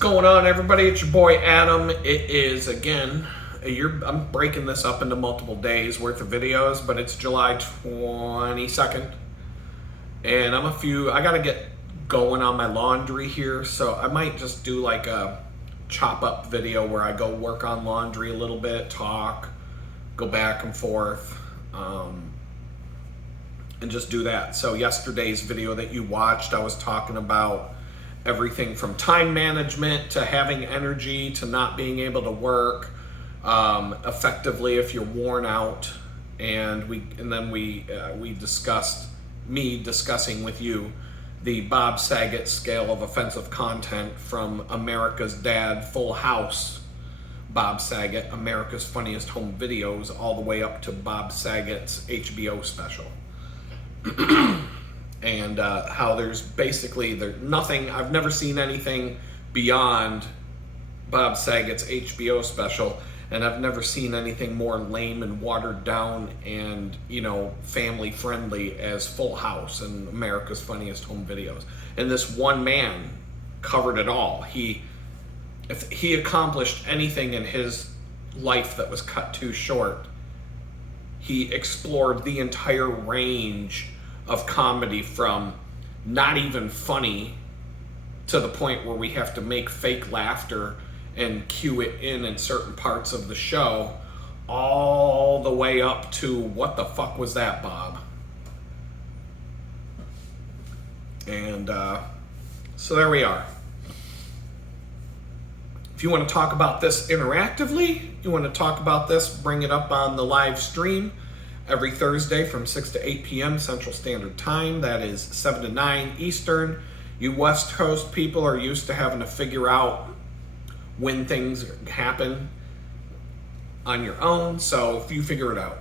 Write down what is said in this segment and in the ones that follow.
going on, everybody? It's your boy Adam. It is again I'm breaking this up into multiple days worth of videos, but it's July 22nd, and I gotta get going on my laundry here, so I might just do like a chop up video where I go work on laundry a little bit, talk, go back and forth, and just do that. So yesterday's video that you watched, I was talking about everything from time management to having energy to not being able to work effectively if you're worn out, and then we discussed me discussing with you the Bob Saget scale of offensive content from America's Dad, Full House, Bob Saget, America's Funniest Home Videos, all the way up to Bob Saget's HBO special. And how there's nothing, I've never seen anything beyond Bob Saget's HBO special, and I've never seen anything more lame and watered down and, family friendly as Full House and America's Funniest Home Videos. And this one man covered it all. If he accomplished anything in his life that was cut too short, he explored the entire range of comedy, from not even funny to the point where we have to make fake laughter and cue it in certain parts of the show, all the way up to what the fuck was that, Bob? And so there we are. If you want to talk about this interactively, you want to talk about this, bring it up on the live stream every Thursday from 6 to 8 p.m. Central Standard Time. That is 7 to 9 Eastern. You West Coast people are used to having to figure out when things happen on your own, so if you figure it out.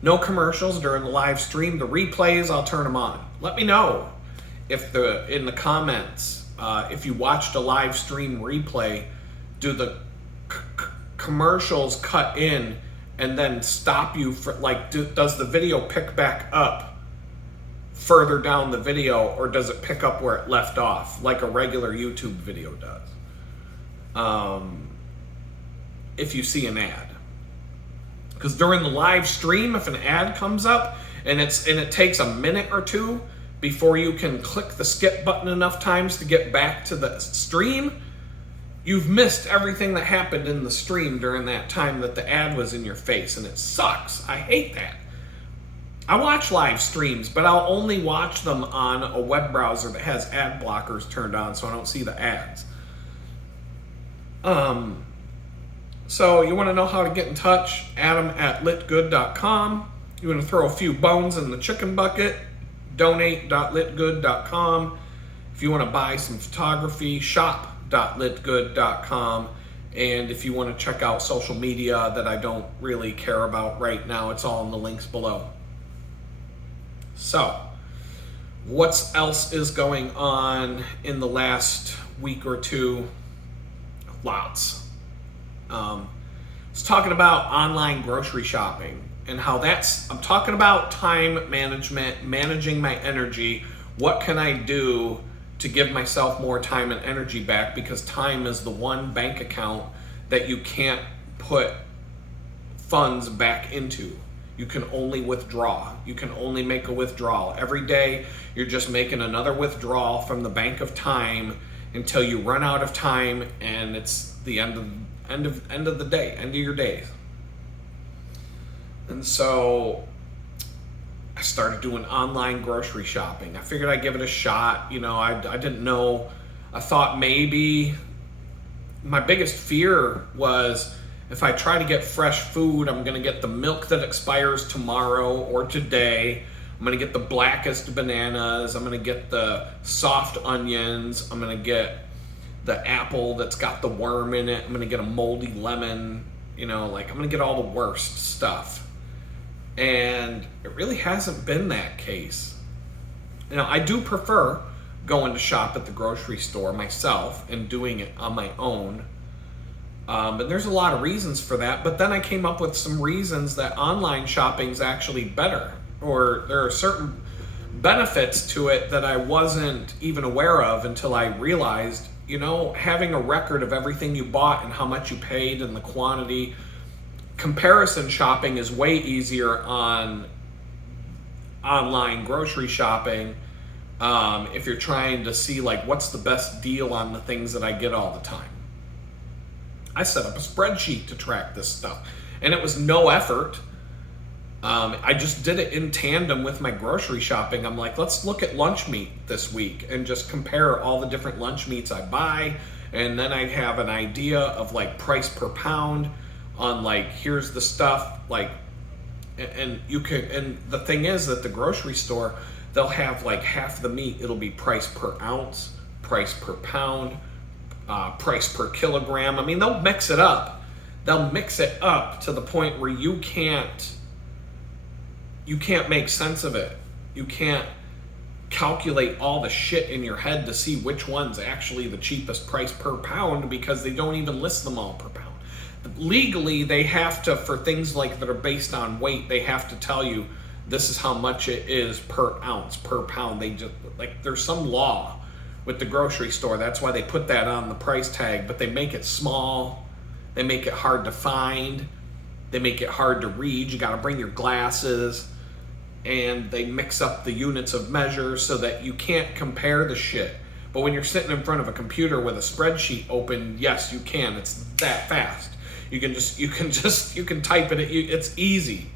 No commercials during the live stream. The replays, I'll turn them on. Let me know in the comments if you watched a live stream replay, do the commercials cut in and then stop you for, does the video pick back up further down the video, or does it pick up where it left off like a regular YouTube video does? If you see an ad, because during the live stream, if an ad comes up and it takes a minute or two before you can click the skip button enough times to get back to the stream, you've missed everything that happened in the stream during that time that the ad was in your face, and it sucks. I hate that. I watch live streams, but I'll only watch them on a web browser that has ad blockers turned on so I don't see the ads. So you want to know how to get in touch? Adam@litgood.com. You want to throw a few bones in the chicken bucket? Donate.litgood.com. If you want to buy some photography, shop.litgood.com. And if you want to check out social media that I don't really care about right now, it's all in the links below. So, what else is going on in the last week or two? Lots. I was talking about online grocery shopping and how I'm talking about time management, managing my energy. What can I do to give myself more time and energy back? Because time is the one bank account that you can't put funds back into. You can only withdraw. You can only make a withdrawal. Every day you're just making another withdrawal from the bank of time until you run out of time, and it's the end of the day, end of your days. And so I started doing online grocery shopping. I figured I'd give it a shot. I didn't know. I thought maybe my biggest fear was if I try to get fresh food, I'm going to get the milk that expires tomorrow or today. I'm going to get the blackest bananas. I'm going to get the soft onions. I'm going to get the apple that's got the worm in it. I'm going to get a moldy lemon. I'm going to get all the worst stuff. And it really hasn't been that case. I do prefer going to shop at the grocery store myself and doing it on my own. But there's a lot of reasons for that. But then I came up with some reasons that online shopping is actually better, or there are certain benefits to it that I wasn't even aware of until I realized You know, having a record of everything you bought and how much you paid and the quantity. Comparison shopping is way easier on online grocery shopping. If you're trying to see like what's the best deal on the things that I get all the time. I set up a spreadsheet to track this stuff, and it was no effort. I just did it in tandem with my grocery shopping. I'm like, let's look at lunch meat this week and just compare all the different lunch meats I buy, and then I'd have an idea of like price per pound on like, here's the stuff, like, and you can, and the thing is that the grocery store, they'll have like half the meat, it'll be price per ounce, price per pound, price per kilogram. I mean, they'll mix it up. They'll mix it up to the point where you can't make sense of it. You can't calculate all the shit in your head to see which one's actually the cheapest price per pound, because they don't even list them all per pound. Legally, they have to, for things like that are based on weight, they have to tell you this is how much it is per ounce, per pound. They just, like, there's some law with the grocery store. That's why they put that on the price tag, but they make it small. They make it hard to find. They make it hard to read. You got to bring your glasses, and they mix up the units of measure so that you can't compare the shit. But when you're sitting in front of a computer with a spreadsheet open, yes, you can. It's that fast. You can type it. It's easy,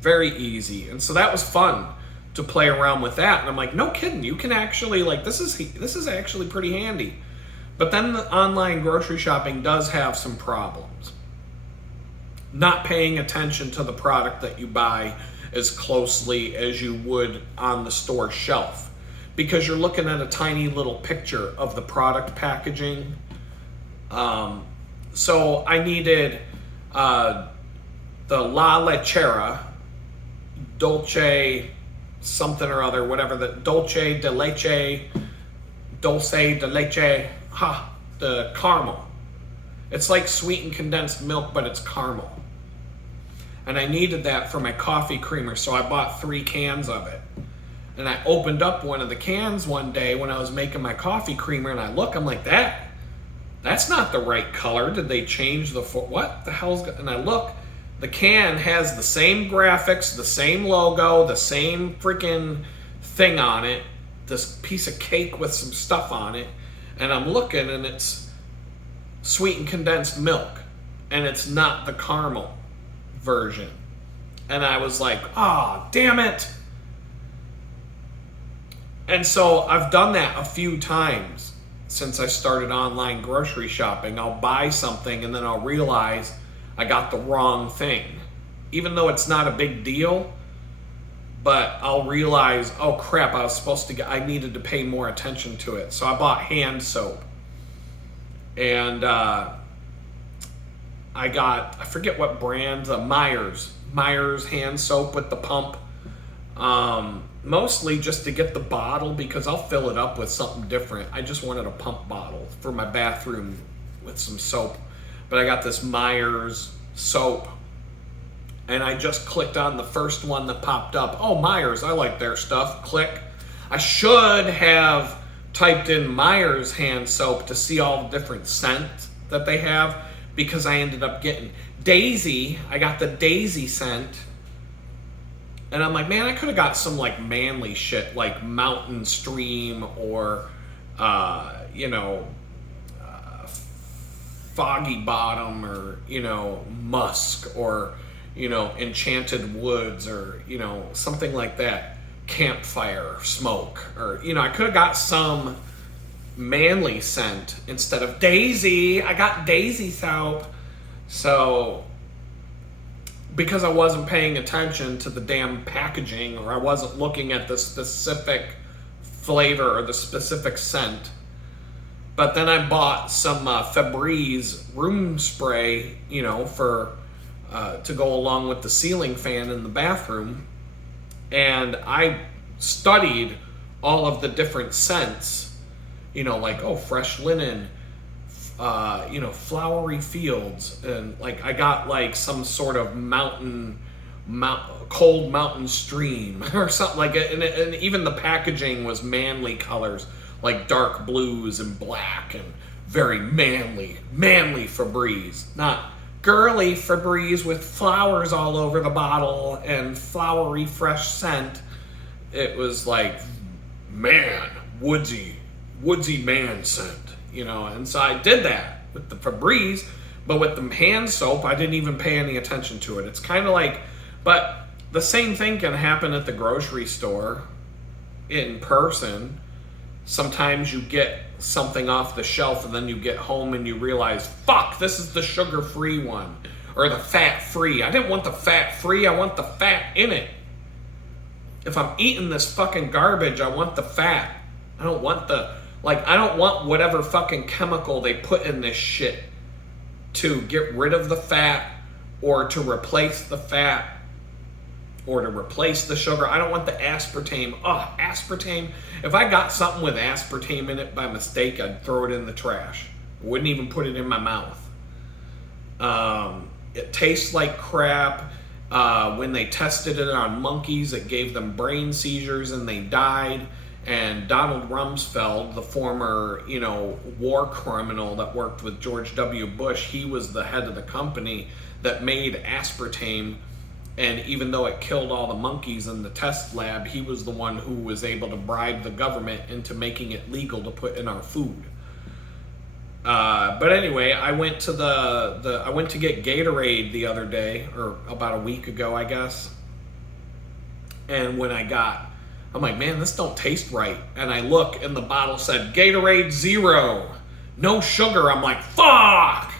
very easy. And so that was fun to play around with that. And I'm like, no kidding, you can actually, like, this is actually pretty handy. But then the online grocery shopping does have some problems. Not paying attention to the product that you buy as closely as you would on the store shelf, because you're looking at a tiny little picture of the product packaging. So I needed the La Lechera Dolce something or other, whatever, the dulce de leche, the caramel. It's like sweetened condensed milk, but it's caramel. And I needed that for my coffee creamer, so I bought 3 cans of it. And I opened up one of the cans one day when I was making my coffee creamer, and I'm like, that's not the right color. Did they change what the hell's, and I look, the can has the same graphics, the same logo, the same freaking thing on it, this piece of cake with some stuff on it, and I'm looking, and it's sweetened condensed milk, and it's not the caramel version. And I was like, damn it. And so I've done that a few times since I started online grocery shopping. I'll buy something and then I'll realize I got the wrong thing, even though it's not a big deal. But I'll realize, oh crap, I needed to pay more attention to it. So I bought hand soap, and I forget what brand, Myers hand soap with the pump. Mostly just to get the bottle, because I'll fill it up with something different. I just wanted a pump bottle for my bathroom with some soap. But I got this Myers soap, and I just clicked on the first one that popped up. Oh, Myers, I like their stuff. Click. I should have typed in Myers hand soap to see all the different scents that they have, because I ended up getting Daisy. I got the Daisy scent. And I'm like, man, I could have got some like manly shit, like Mountain Stream or, Foggy Bottom, or, Musk, or, Enchanted Woods, or, something like that. Campfire Smoke, or, I could have got some manly scent instead of Daisy. I got Daisy soap. So, because I wasn't paying attention to the damn packaging, or I wasn't looking at the specific flavor or the specific scent. But then I bought some Febreze room spray, for to go along with the ceiling fan in the bathroom. And I studied all of the different scents, like, fresh linen, flowery fields, and like I got like some sort of cold mountain stream or something like it, and even the packaging was manly colors, like dark blues and black and very manly Febreze, not girly Febreze with flowers all over the bottle and flowery fresh scent. It was like, man, woodsy man scent, you know. And so I did that with the Febreze, but with the hand soap, I didn't even pay any attention to it. It's kind of like, but the same thing can happen at the grocery store in person. Sometimes you get something off the shelf and then you get home and you realize, fuck, this is the sugar-free one or the fat-free. I didn't want the fat-free, I want the fat in it. If I'm eating this fucking garbage, I want the fat. I don't want I don't want whatever fucking chemical they put in this shit to get rid of the fat or to replace the fat or to replace the sugar. I don't want the aspartame. Oh, aspartame. If I got something with aspartame in it by mistake, I'd throw it in the trash. Wouldn't even put it in my mouth. It tastes like crap. When they tested it on monkeys, it gave them brain seizures and they died. And Donald Rumsfeld, the former, war criminal that worked with George W. Bush, he was the head of the company that made aspartame. And even though it killed all the monkeys in the test lab, he was the one who was able to bribe the government into making it legal to put in our food. But anyway, I went to I went to get Gatorade the other day, or about a week ago, I guess. And when I'm like, man, this don't taste right. And I look, and the bottle said Gatorade 0, no sugar. I'm like, fuck.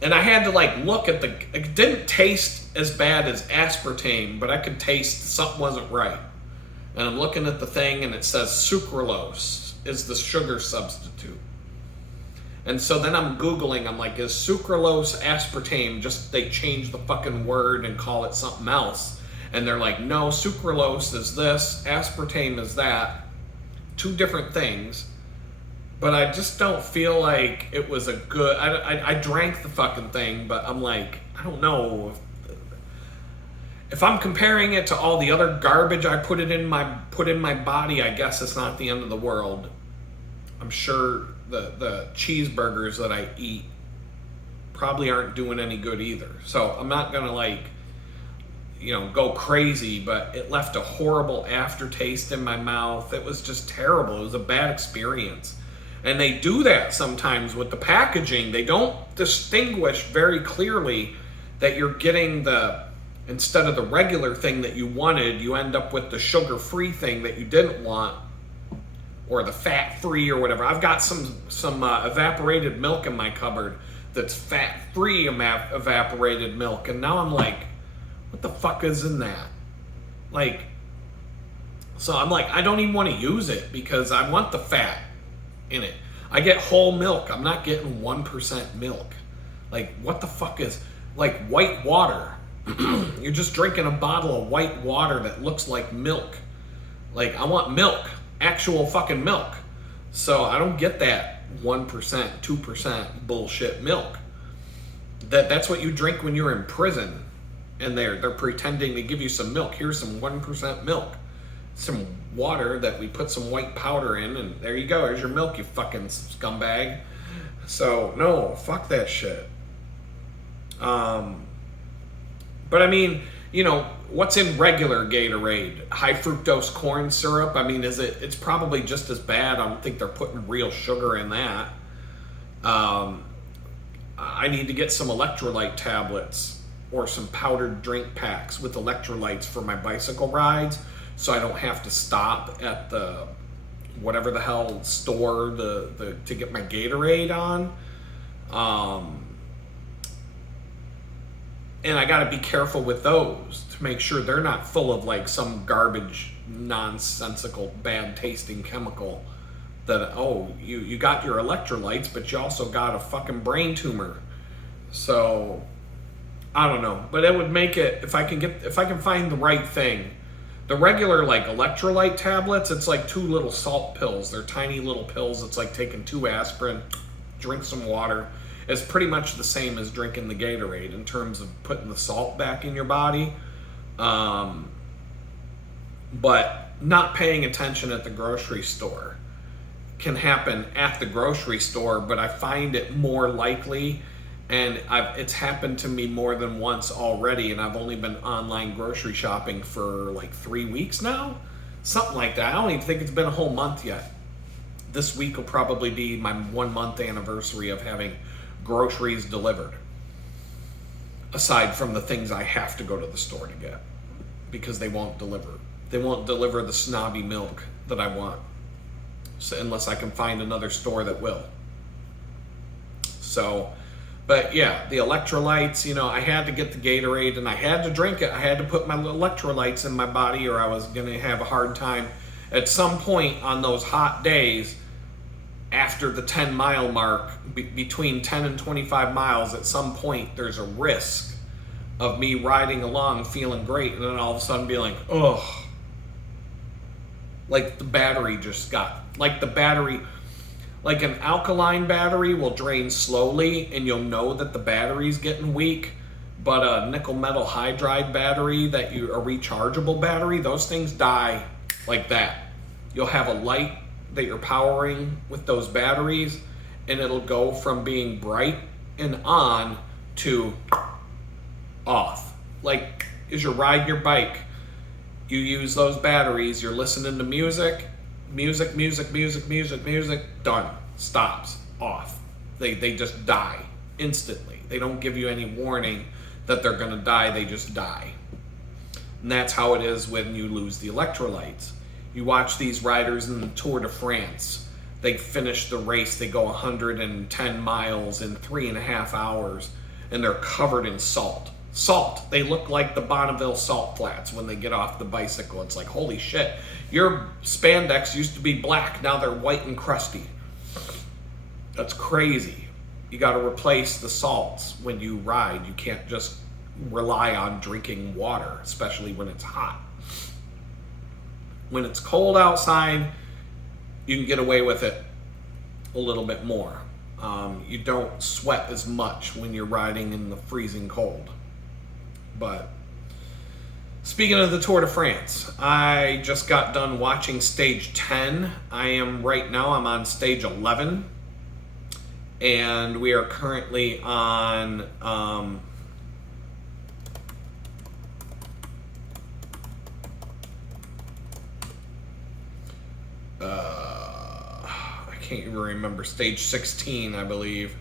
And I had to look at it didn't taste as bad as aspartame, but I could taste something wasn't right. And I'm looking at the thing and it says sucralose is the sugar substitute. And so then I'm Googling, I'm like, is sucralose aspartame, just they change the fucking word and call it something else? And they're like, no, sucralose is this, aspartame is that. Two different things. But I just don't feel like it was a good... I drank the fucking thing, but I'm like, I don't know. If I'm comparing it to all the other garbage I put in my body, I guess it's not the end of the world. I'm sure the cheeseburgers that I eat probably aren't doing any good either. So I'm not gonna go crazy, but it left a horrible aftertaste in my mouth. It was just terrible. It was a bad experience. And they do that sometimes with the packaging. They don't distinguish very clearly that you're getting instead of the regular thing that you wanted, you end up with the sugar-free thing that you didn't want, or the fat-free or whatever. I've got some evaporated milk in my cupboard that's fat-free evaporated milk, and now I'm like, what the fuck is in that? So I'm like, I don't even want to use it because I want the fat in it. I get whole milk. I'm not getting 1% milk. What the fuck is white water? You're just drinking a bottle of white water that looks like milk. I want milk, actual fucking milk. So I don't get that 1%, 2% bullshit milk. That's what you drink when you're in prison, and they're pretending to give you some milk. Here's some 1% milk. Some water that we put some white powder in, and there you go. There's your milk, you fucking scumbag. So no, fuck that shit. But I mean, what's in regular Gatorade? High fructose corn syrup. I mean, it's probably just as bad. I don't think they're putting real sugar in that. I need to get some electrolyte tablets or some powdered drink packs with electrolytes for my bicycle rides, so I don't have to stop at the whatever the hell store to get my Gatorade on. And I got to be careful with those to make sure they're not full of some garbage, nonsensical, bad tasting chemical that, you got your electrolytes, but you also got a fucking brain tumor. So I don't know, but it would make it, if I can find the right thing. The regular electrolyte tablets, it's like 2 little salt pills. They're tiny little pills. It's like taking 2 aspirin, drink some water. It's pretty much the same as drinking the Gatorade in terms of putting the salt back in your body. But not paying attention at the grocery store can happen at the grocery store, but I find it more likely, and it's happened to me more than once already, and I've only been online grocery shopping for like 3 weeks now, something like that. I don't even think it's been a whole month yet. This week will probably be my 1 month anniversary of having groceries delivered, aside from the things I have to go to the store to get, because they won't deliver. They won't deliver the snobby milk that I want, so unless I can find another store that will. So, but yeah, the electrolytes, you know, I had to get the Gatorade and I had to drink it. I had to put my electrolytes in my body or I was going to have a hard time. At some point on those hot days, after the 10-mile mark, between 10 and 25 miles, at some point there's a risk of me riding along feeling great and then all of a sudden be like, oh, like the battery just got, like the battery, like an alkaline battery will drain slowly and you'll know that the battery's getting weak, but a nickel metal hydride battery a rechargeable battery, those things die like that. You'll have a light that you're powering with those batteries and it'll go from being bright and on to off. Like as you're riding your bike, you use those batteries, you're listening to music, done, stops, off. They just die instantly. They don't give you any warning that they're gonna die, they just die. And that's how it is when you lose the electrolytes. You watch these riders in the Tour de France, they finish the race, they go 110 miles in 3.5 hours, and they're covered in salt. They look like the Bonneville salt flats when they get off the bicycle. It's like, holy shit, your spandex used to be black, now they're white and crusty. That's crazy. You got to replace the salts when you ride. You can't just rely on drinking water, especially when it's hot. When it's cold outside, you can get away with it a little bit more. You don't sweat as much when you're riding in the freezing cold. But speaking of the Tour de France, I just got done watching stage 10. I'm on stage 11. And we are currently on I can't even remember, stage 16, I believe.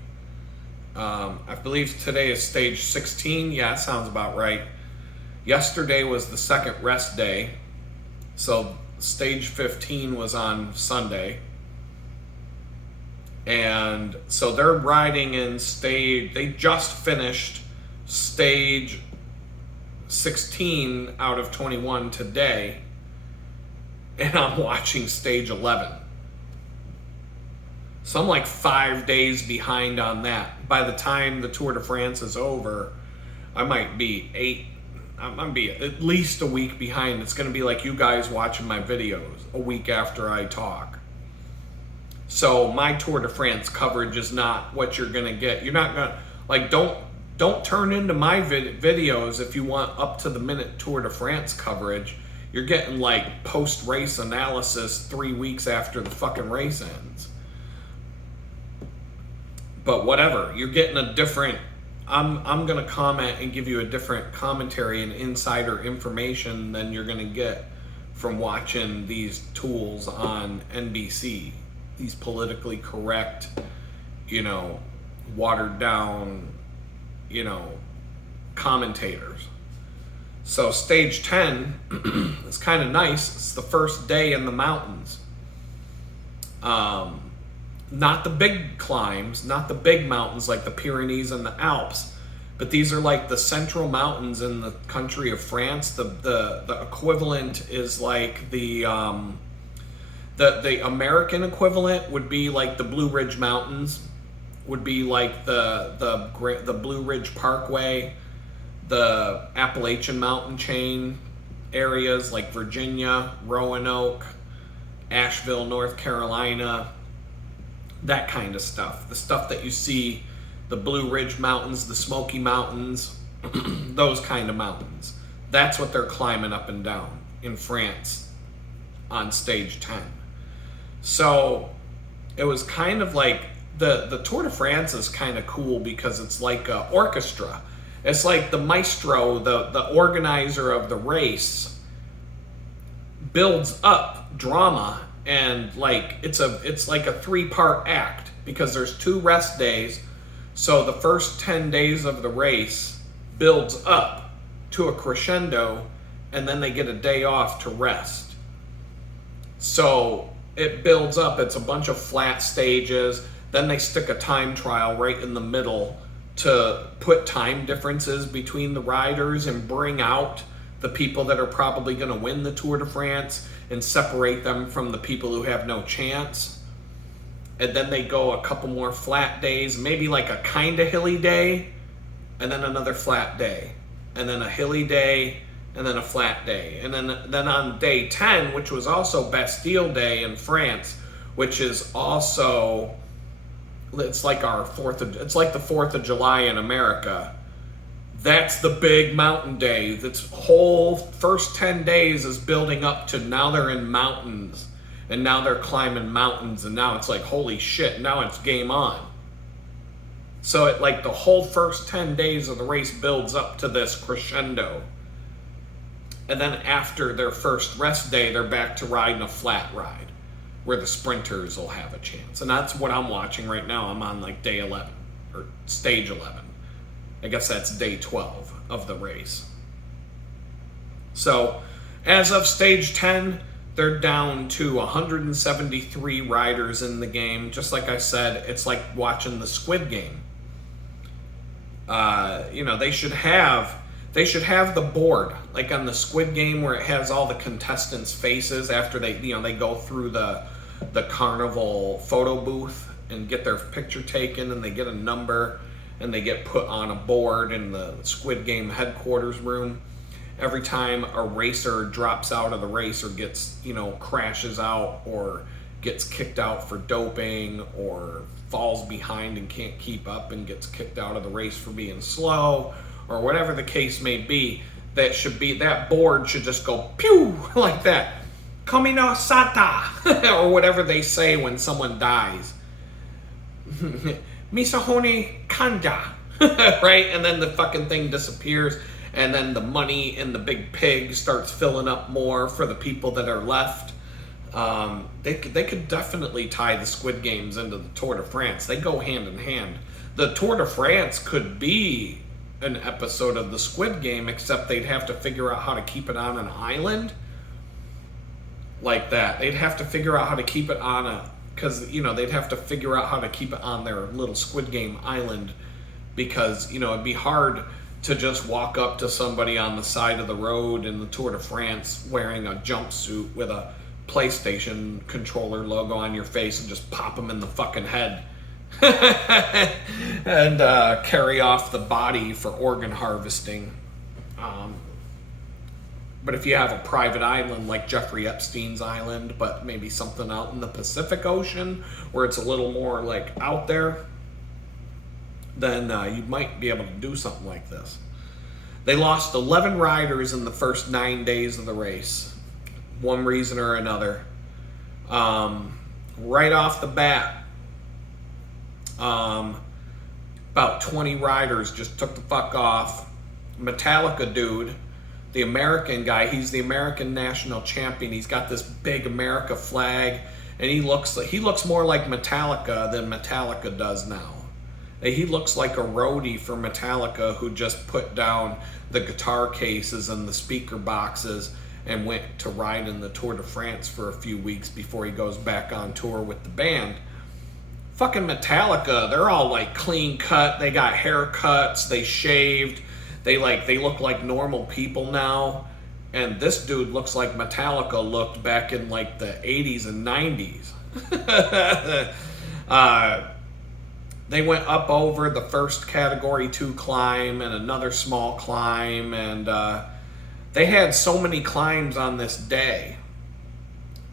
I believe today is stage 16. Yeah, that sounds about right. Yesterday was the second rest day. So stage 15 was on Sunday. And so they're riding in they just finished stage 16 out of 21 today. And I'm watching stage 11. So I'm like 5 days behind on that. By the time the Tour de France is over, I might be I'm gonna be at least a week behind. It's gonna be like you guys watching my videos a week after I talk. So my Tour de France coverage is not what you're gonna get. You're not gonna, like, don't turn into my videos if you want up to the minute Tour de France coverage. You're getting like post-race analysis 3 weeks after the fucking race ends. But whatever, you're getting a different, I'm gonna comment and give you a different commentary and insider information than you're gonna get from watching these tools on NBC. These politically correct, watered down, commentators. So stage 10 is kind of nice. It's the first day in the mountains. Not the big climbs, not the big mountains like the Pyrenees and the Alps, but these are like the central mountains in the country of France. The equivalent is like the American equivalent would be like the Blue Ridge Mountains, would be like the Blue Ridge Parkway, the Appalachian Mountain Chain areas like Virginia, Roanoke, Asheville, North Carolina, that kind of stuff. The stuff that you see, the Blue Ridge Mountains, the Smoky Mountains, those kind of mountains. That's what they're climbing up and down in France on stage 10. So it was kind of like the Tour de France is kind of cool because it's like an orchestra. It's like the maestro, the organizer of the race, builds up drama, and like it's like a 3-part act because there's 2 rest days. So the first 10 days of the race builds up to a crescendo, and then they get a day off to rest. So it builds up. It's a bunch of flat stages. Then they stick a time trial right in the middle to put time differences between the riders and bring out the people that are probably going to win the Tour de France and separate them from the people who have no chance. And then they go a couple more flat days, maybe like a kind of hilly day, and then another flat day, and then a hilly day, and then a flat day. And then on day 10, which was also Bastille Day in France, which is also, it's like the 4th of July in America. That's the big mountain day. That's whole first 10 days is building up to now they're in mountains, and now they're climbing mountains, and now it's like, holy shit, now it's game on. So it, like, the whole first 10 days of the race builds up to this crescendo. And then after their first rest day, they're back to riding a flat ride where the sprinters will have a chance. And that's what I'm watching right now. I'm on like day 11 or stage 11. I guess that's day 12 of the race. So as of stage 10, they're down to 173 riders in the game. Just like I said, it's like watching the Squid Game. They should have the board like on the Squid Game where it has all the contestants' faces after they go through the carnival photo booth and get their picture taken, and they get a number and they get put on a board in the Squid Game headquarters room. Every time a racer drops out of the race or gets, crashes out or gets kicked out for doping or falls behind and can't keep up and gets kicked out of the race for being slow or whatever the case may be, that board should just go pew like that. Kamino Sata or whatever they say when someone dies. Misahoni Kanja. Right? And then the fucking thing disappears, and then the money in the big pig starts filling up more for the people that are left. They could definitely tie the Squid Games into the Tour de France. They go hand in hand. The Tour de France could be an episode of the Squid Game, except they'd have to figure out how to keep it on an island like that. They'd have to figure out how to keep it on they'd have to figure out how to keep it on their little Squid Game island, because, it'd be hard to just walk up to somebody on the side of the road in the Tour de France wearing a jumpsuit with a PlayStation controller logo on your face and just pop them in the fucking head and carry off the body for organ harvesting. But if you have a private island like Jeffrey Epstein's island, but maybe something out in the Pacific Ocean where it's a little more like out there, then you might be able to do something like this. They lost 11 riders in the first 9 days of the race, one reason or another. Right off the bat, about 20 riders just took the fuck off. Metallica dude, the American guy, he's the American national champion. He's got this big America flag, and he looks more like Metallica than Metallica does now. He looks like a roadie for Metallica who just put down the guitar cases and the speaker boxes and went to ride in the Tour de France for a few weeks before he goes back on tour with the band. Fucking Metallica, they're all like clean cut. They got haircuts, they shaved. They look like normal people now. And this dude looks like Metallica looked back in like the 80s and 90s. They went up over the first category 2 climb and another small climb, and they had so many climbs on this day.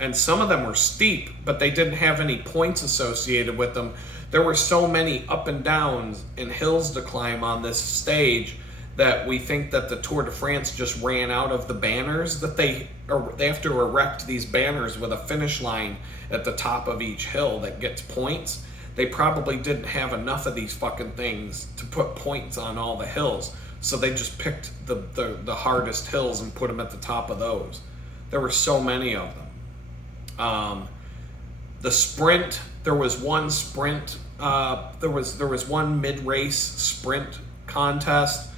And some of them were steep, but they didn't have any points associated with them. There were so many up and downs and hills to climb on this stage that we think that the Tour de France just ran out of the banners, that they have to erect these banners with a finish line at the top of each hill that gets points. They probably didn't have enough of these fucking things to put points on all the hills, so they just picked the hardest hills and put them at the top of those. There were so many of them. The sprint, there was one sprint, there was one mid-race sprint contest,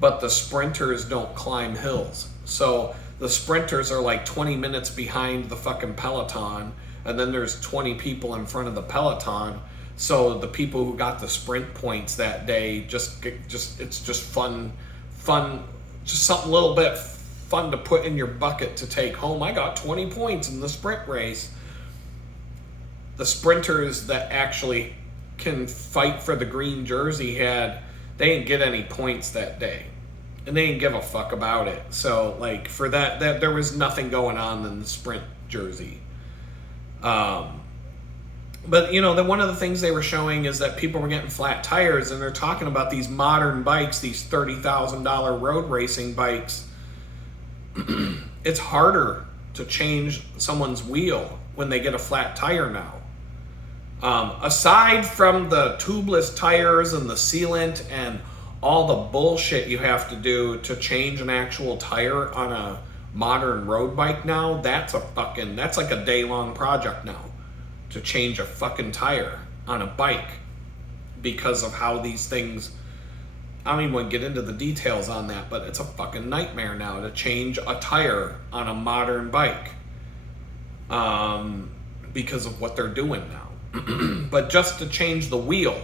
but the sprinters don't climb hills. So the sprinters are like 20 minutes behind the fucking peloton, and then there's 20 people in front of the peloton. So the people who got the sprint points that day it's just fun, just something a little bit fun to put in your bucket to take home. I got 20 points in the sprint race. The sprinters that actually can fight for the green jersey they didn't get any points that day, and they didn't give a fuck about it. So like for that there was nothing going on in the sprint jersey. But one of the things they were showing is that people were getting flat tires, and they're talking about these modern bikes, these $30,000 road racing bikes. It's harder to change someone's wheel when they get a flat tire now. Aside from the tubeless tires and the sealant and all the bullshit you have to do to change an actual tire on a modern road bike now, that's like a day-long project now to change a fucking tire on a bike, because of how these things, I don't even want to get into the details on that, but it's a fucking nightmare now to change a tire on a modern bike, because of what they're doing now. But just to change the wheel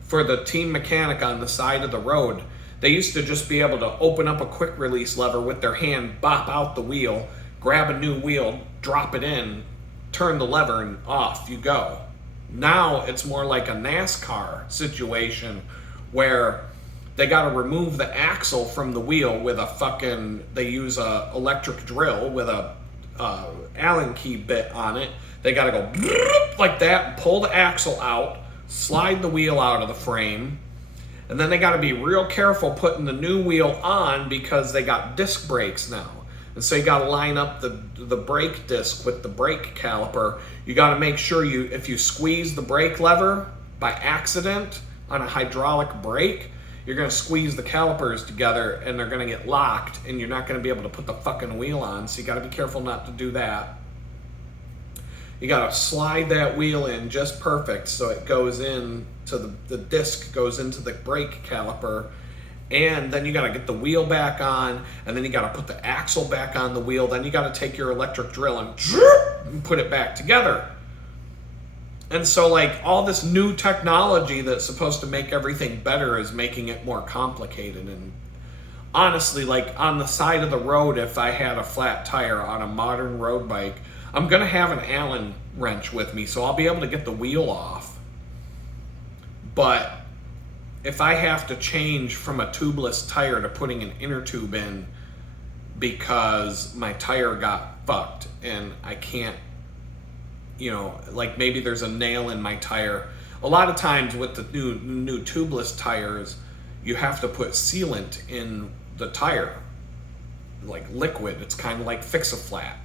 for the team mechanic on the side of the road, they used to just be able to open up a quick release lever with their hand, bop out the wheel, grab a new wheel, drop it in, turn the lever, and off you go. Now it's more like a NASCAR situation where they got to remove the axle from the wheel with they use a electric drill with a Allen key bit on it. They got to go like that and pull the axle out, slide the wheel out of the frame, and then they got to be real careful putting the new wheel on, because they got disc brakes now. And so you got to line up the brake disc with the brake caliper. You got to make sure if you squeeze the brake lever by accident on a hydraulic brake, you're going to squeeze the calipers together and they're going to get locked, and you're not going to be able to put the fucking wheel on. So you got to be careful not to do that. You got to slide that wheel in just perfect so it goes in to the disc goes into the brake caliper. And then you got to get the wheel back on, and then you got to put the axle back on the wheel. Then you got to take your electric drill and put it back together. And so like all this new technology that's supposed to make everything better is making it more complicated. And honestly, like on the side of the road, if I had a flat tire on a modern road bike, I'm going to have an Allen wrench with me, so I'll be able to get the wheel off. But if I have to change from a tubeless tire to putting an inner tube in because my tire got fucked and I can't, like maybe there's a nail in my tire. A lot of times with the new tubeless tires, you have to put sealant in the tire, like liquid. It's kind of like Fix-A-Flat.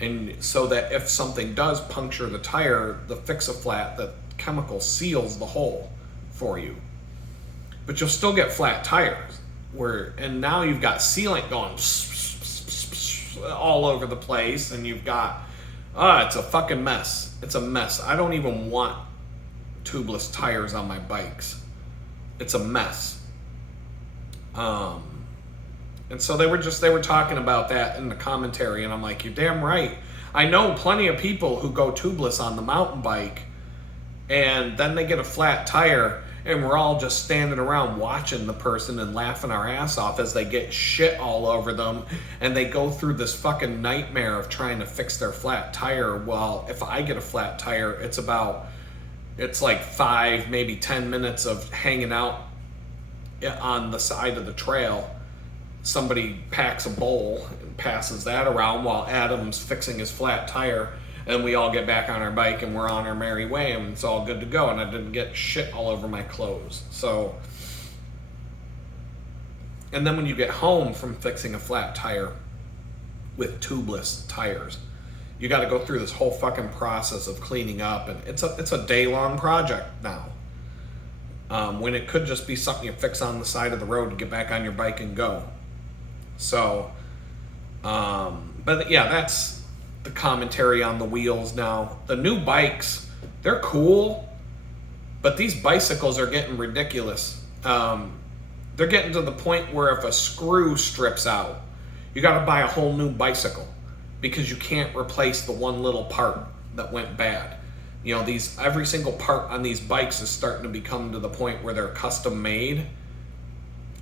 And so that if something does puncture the tire, the Fix-A-Flat, the chemical seals the hole for you. But you'll still get flat tires. And now you've got sealant going all over the place, and you've got, it's a fucking mess. It's a mess. I don't even want tubeless tires on my bikes. It's a mess. And so they were talking about that in the commentary, and I'm like, you're damn right. I know plenty of people who go tubeless on the mountain bike, and then they get a flat tire, and we're all just standing around watching the person and laughing our ass off as they get shit all over them, and they go through this fucking nightmare of trying to fix their flat tire. Well, if I get a flat tire, it's like 5, maybe 10 minutes of hanging out on the side of the trail. Somebody packs a bowl and passes that around while Adam's fixing his flat tire, and we all get back on our bike and we're on our merry way, and it's all good to go, and I didn't get shit all over my clothes. So And then when you get home from fixing a flat tire with tubeless tires, you got to go through this whole fucking process of cleaning up, and it's a day-long project now. When it could just be something you fix on the side of the road to get back on your bike and go. So, but yeah, that's the commentary on the wheels now. The new bikes, they're cool, but these bicycles are getting ridiculous. They're getting to the point where if a screw strips out, you got to buy a whole new bicycle because you can't replace the one little part that went bad. You know, every single part on these bikes is starting to become to the point where they're custom made.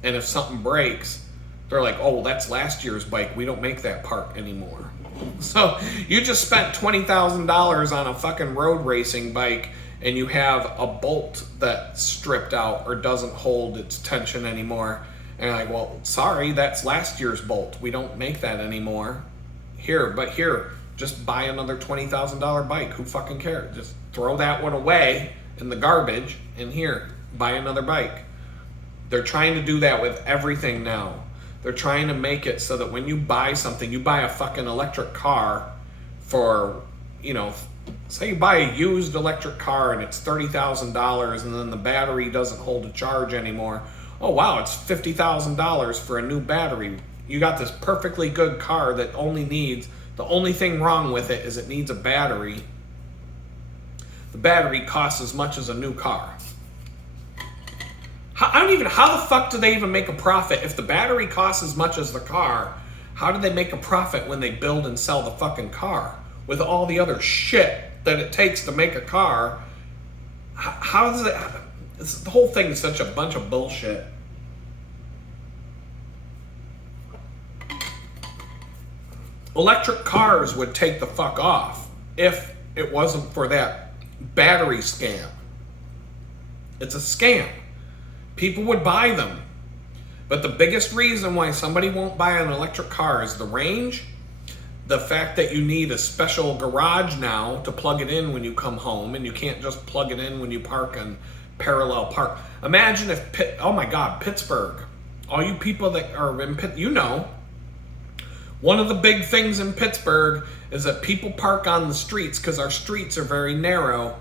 And if something breaks, they're like, oh, well, that's last year's bike. We don't make that part anymore. So you just spent $20,000 on a fucking road racing bike, and you have a bolt that stripped out or doesn't hold its tension anymore. And you're like, well, sorry, that's last year's bolt. We don't make that anymore. Here, just buy another $20,000 bike. Who fucking cares? Just throw that one away in the garbage, and here, buy another bike. They're trying to do that with everything now. They're trying to make it so that when you buy something, you buy a fucking electric car for, you know, say you buy a used electric car and it's $30,000, and then the battery doesn't hold a charge anymore. Oh wow, it's $50,000 for a new battery. You got this perfectly good car that the only thing wrong with it is it needs a battery. The battery costs as much as a new car. How the fuck do they even make a profit? If the battery costs as much as the car, how do they make a profit when they build and sell the fucking car? With all the other shit that it takes to make a car, how does it happen? The whole thing is such a bunch of bullshit. Electric cars would take the fuck off if it wasn't for that battery scam. It's a scam. People would buy them. But the biggest reason why somebody won't buy an electric car is the range, the fact that you need a special garage now to plug it in when you come home, and you can't just plug it in when you park in parallel park. Imagine if, Pittsburgh, all you people that are in one of the big things in Pittsburgh is that people park on the streets because our streets are very narrow,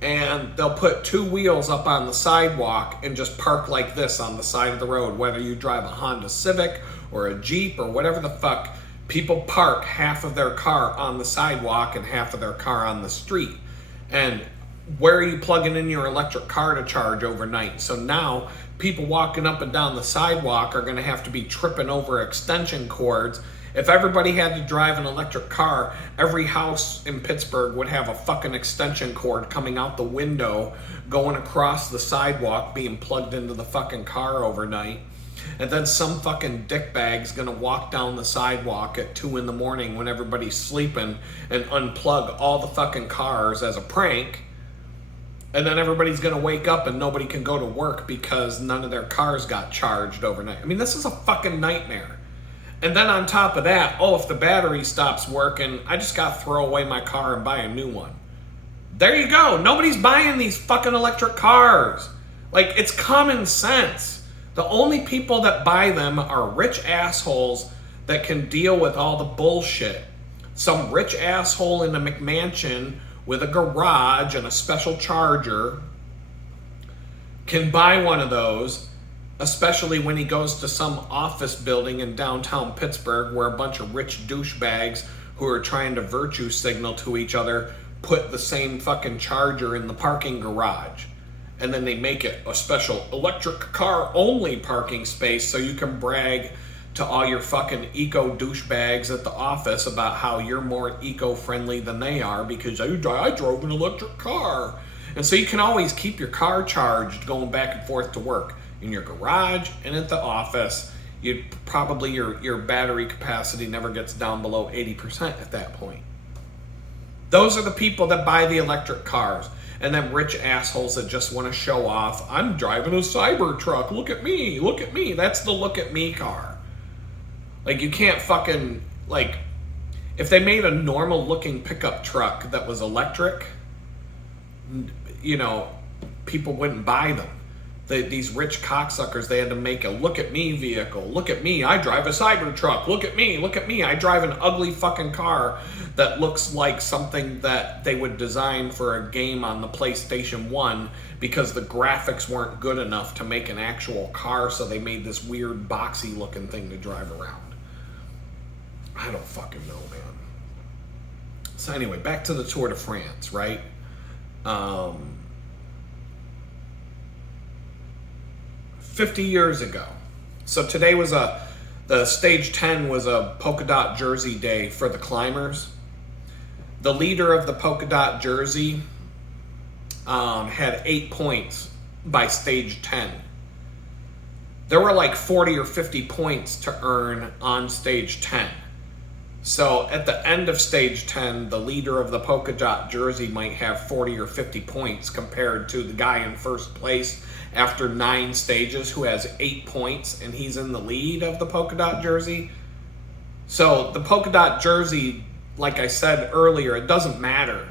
and they'll put two wheels up on the sidewalk and just park like this on the side of the road. Whether you drive a Honda Civic or a Jeep or whatever the fuck, people park half of their car on the sidewalk and half of their car on the street. And where are you plugging in your electric car to charge overnight? So now people walking up and down the sidewalk are going to have to be tripping over extension cords. If everybody had to drive an electric car, every house in Pittsburgh would have a fucking extension cord coming out the window, going across the sidewalk, being plugged into the fucking car overnight. And then some fucking dickbag's gonna walk down the sidewalk at 2 a.m. when everybody's sleeping and unplug all the fucking cars as a prank. And then everybody's gonna wake up and nobody can go to work because none of their cars got charged overnight. I mean, this is a fucking nightmare. And then on top of that, if the battery stops working, I just gotta throw away my car and buy a new one. There you go. Nobody's buying these fucking electric cars. Like, it's common sense. The only people that buy them are rich assholes that can deal with all the bullshit. Some rich asshole in a McMansion with a garage and a special charger can buy one of those, especially when he goes to some office building in downtown Pittsburgh where a bunch of rich douchebags who are trying to virtue signal to each other put the same fucking charger in the parking garage. And then they make it a special electric car only parking space so you can brag to all your fucking eco douchebags at the office about how you're more eco-friendly than they are because I drove an electric car. And so you can always keep your car charged going back and forth to work. In your garage and at the office, your battery capacity never gets down below 80% at that point. Those are the people that buy the electric cars. And then rich assholes that just want to show off. I'm driving a Cybertruck. Look at me. Look at me. That's the look at me car. Like, you can't fucking, like, if they made a normal looking pickup truck that was electric, you know, people wouldn't buy them. these rich cocksuckers, they had to make a look at me vehicle. Look at me, I drive a Cybertruck. Look at me, I drive an ugly fucking car that looks like something that they would design for a game on the PlayStation 1 because the graphics weren't good enough to make an actual car, so they made this weird boxy looking thing to drive around. I don't fucking know, man. So anyway, back to the Tour de France, right? 50 years ago. So today was the stage 10 was a polka dot jersey day for the climbers. The leader of the polka dot jersey had 8 points by stage 10. There were like 40 or 50 points to earn on stage 10. So at the end of stage 10, the leader of the polka dot jersey might have 40 or 50 points compared to the guy in first place after 9 stages who has 8 points, and he's in the lead of the polka dot jersey. So the polka dot jersey, like I said earlier, it doesn't matter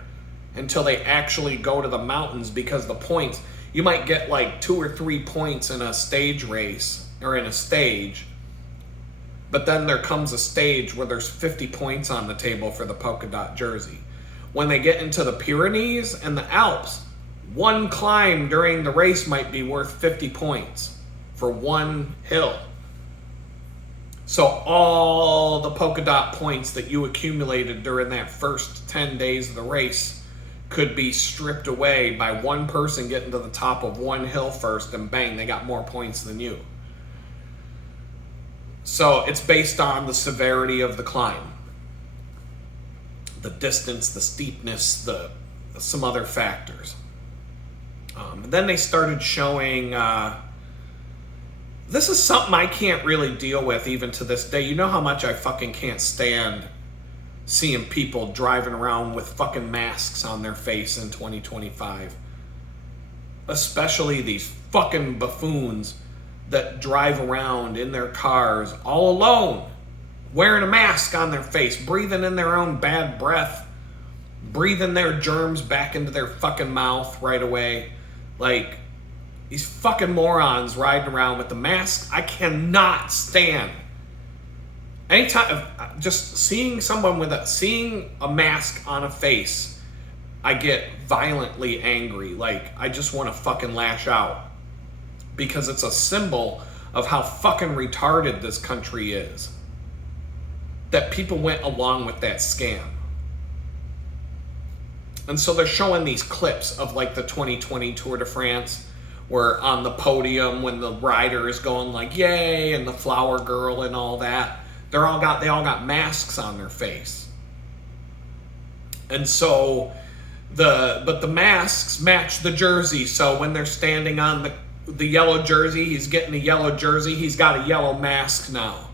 until they actually go to the mountains, because the points, you might get like 2 or 3 points in a stage race or in a stage, but then there comes a stage where there's 50 points on the table for the polka dot jersey. When they get into the Pyrenees and the Alps, one climb during the race might be worth 50 points for one hill. So all the polka dot points that you accumulated during that first 10 days of the race could be stripped away by one person getting to the top of one hill first, and bang, they got more points than you. So it's based on the severity of the climb, the distance, the steepness, some other factors. Then they started showing, this is something I can't really deal with even to this day. You know how much I fucking can't stand seeing people driving around with fucking masks on their face in 2025. Especially these fucking buffoons that drive around in their cars all alone, wearing a mask on their face, breathing in their own bad breath, breathing their germs back into their fucking mouth right away. Like, these fucking morons riding around with the masks, I cannot stand. Anytime, just seeing someone seeing a mask on a face, I get violently angry. Like, I just want to fucking lash out. Because it's a symbol of how fucking retarded this country is. That people went along with that scam. And so they're showing these clips of like the 2020 Tour de France, where on the podium when the rider is going like, yay, and the flower girl and all that, they all got masks on their face. And so the masks match the jersey. So when they're standing on the yellow jersey, he's getting a yellow jersey, he's got a yellow mask now.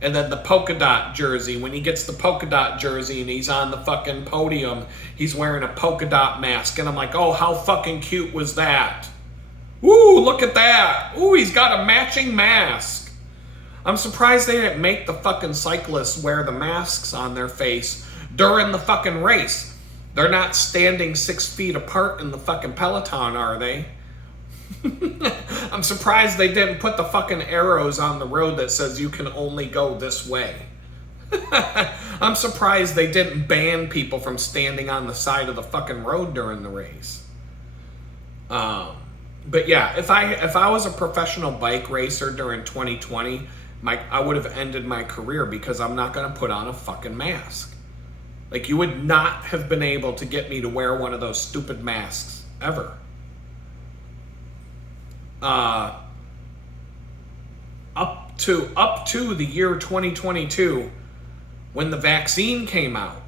And then the polka dot jersey, when he gets the polka dot jersey and he's on the fucking podium, he's wearing a polka dot mask. And I'm like, oh, how fucking cute was that? Ooh, look at that. Ooh, he's got a matching mask. I'm surprised they didn't make the fucking cyclists wear the masks on their face during the fucking race. They're not standing 6 feet apart in the fucking peloton, are they? I'm surprised they didn't put the fucking arrows on the road that says you can only go this way. I'm surprised they didn't ban people from standing on the side of the fucking road during the race. But yeah, if I was a professional bike racer during 2020, I would have ended my career, because I'm not going to put on a fucking mask. Like, you would not have been able to get me to wear one of those stupid masks ever. Up to the year 2022, when the vaccine came out,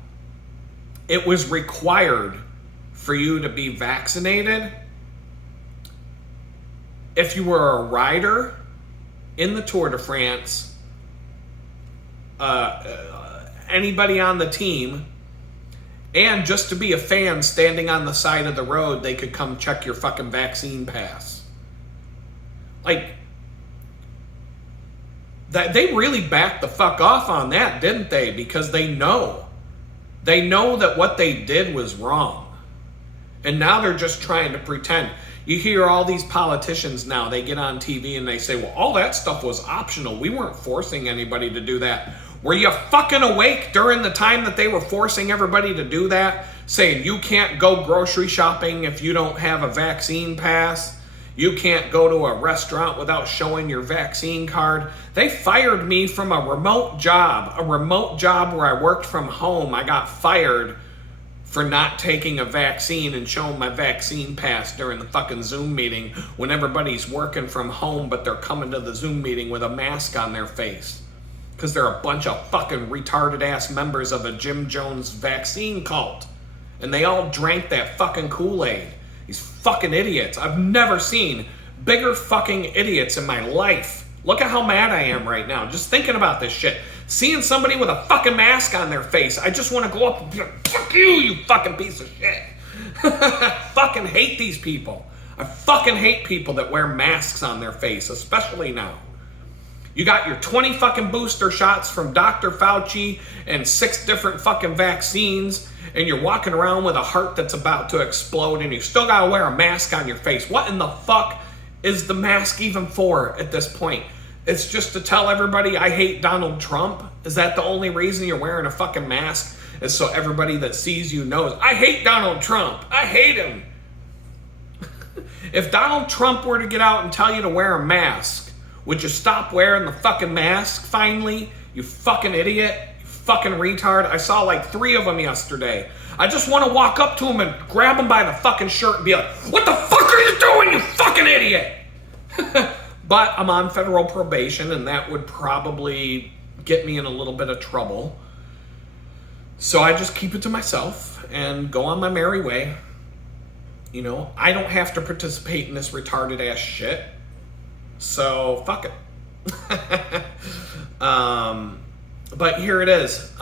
it was required for you to be vaccinated if you were a rider in the Tour de France, anybody on the team, and just to be a fan standing on the side of the road, they could come check your fucking vaccine pass. Like, that they really backed the fuck off on that, didn't they? Because they know that what they did was wrong. And now they're just trying to pretend. You hear all these politicians now, they get on TV and they say, well, all that stuff was optional. We weren't forcing anybody to do that. Were you fucking awake during the time that they were forcing everybody to do that? Saying you can't go grocery shopping if you don't have a vaccine pass. You can't go to a restaurant without showing your vaccine card. They fired me from a remote job where I worked from home. I got fired for not taking a vaccine and showing my vaccine pass during the fucking Zoom meeting when everybody's working from home, but they're coming to the Zoom meeting with a mask on their face. Because they're a bunch of fucking retarded ass members of a Jim Jones vaccine cult. And they all drank that fucking Kool-Aid. These fucking idiots. I've never seen bigger fucking idiots in my life. Look at how mad I am right now, just thinking about this shit. Seeing somebody with a fucking mask on their face, I just want to go up and be like, fuck you, you fucking piece of shit. I fucking hate these people. I fucking hate people that wear masks on their face, especially now. You got your 20 fucking booster shots from Dr. Fauci and 6 different fucking vaccines, and you're walking around with a heart that's about to explode, and you still gotta wear a mask on your face. What in the fuck is the mask even for at this point? It's just to tell everybody I hate Donald Trump? Is that the only reason you're wearing a fucking mask? Is so everybody that sees you knows, I hate Donald Trump. I hate him. If Donald Trump were to get out and tell you to wear a mask, would you stop wearing the fucking mask finally? You fucking idiot. You fucking retard. I saw like 3 of them yesterday. I just want to walk up to him and grab him by the fucking shirt and be like, what the fuck are you doing, you fucking idiot? But I'm on federal probation, and that would probably get me in a little bit of trouble. So I just keep it to myself and go on my merry way. You know, I don't have to participate in this retarded ass shit. So fuck it. But here it is.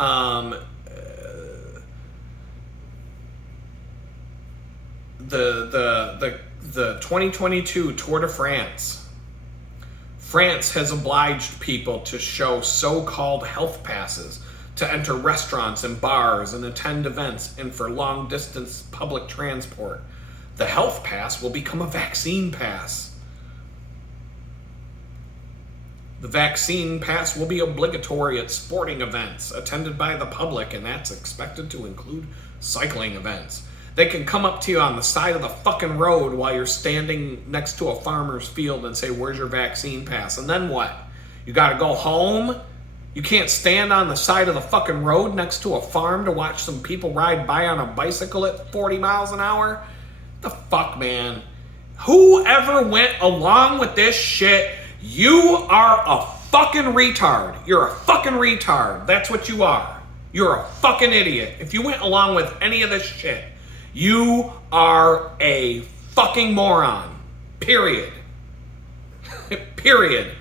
The 2022 Tour de France. France has obliged people to show so-called health passes to enter restaurants and bars and attend events and for long-distance public transport. The health pass will become a vaccine pass. The vaccine pass will be obligatory at sporting events attended by the public, and that's expected to include cycling events. They can come up to you on the side of the fucking road while you're standing next to a farmer's field and say, where's your vaccine pass? And then what? You gotta go home? You can't stand on the side of the fucking road next to a farm to watch some people ride by on a bicycle at 40 miles an hour? The fuck, man? Whoever went along with this shit, you are a fucking retard. You're a fucking retard. That's what you are. You're a fucking idiot. If you went along with any of this shit, you are a fucking moron. Period. Period.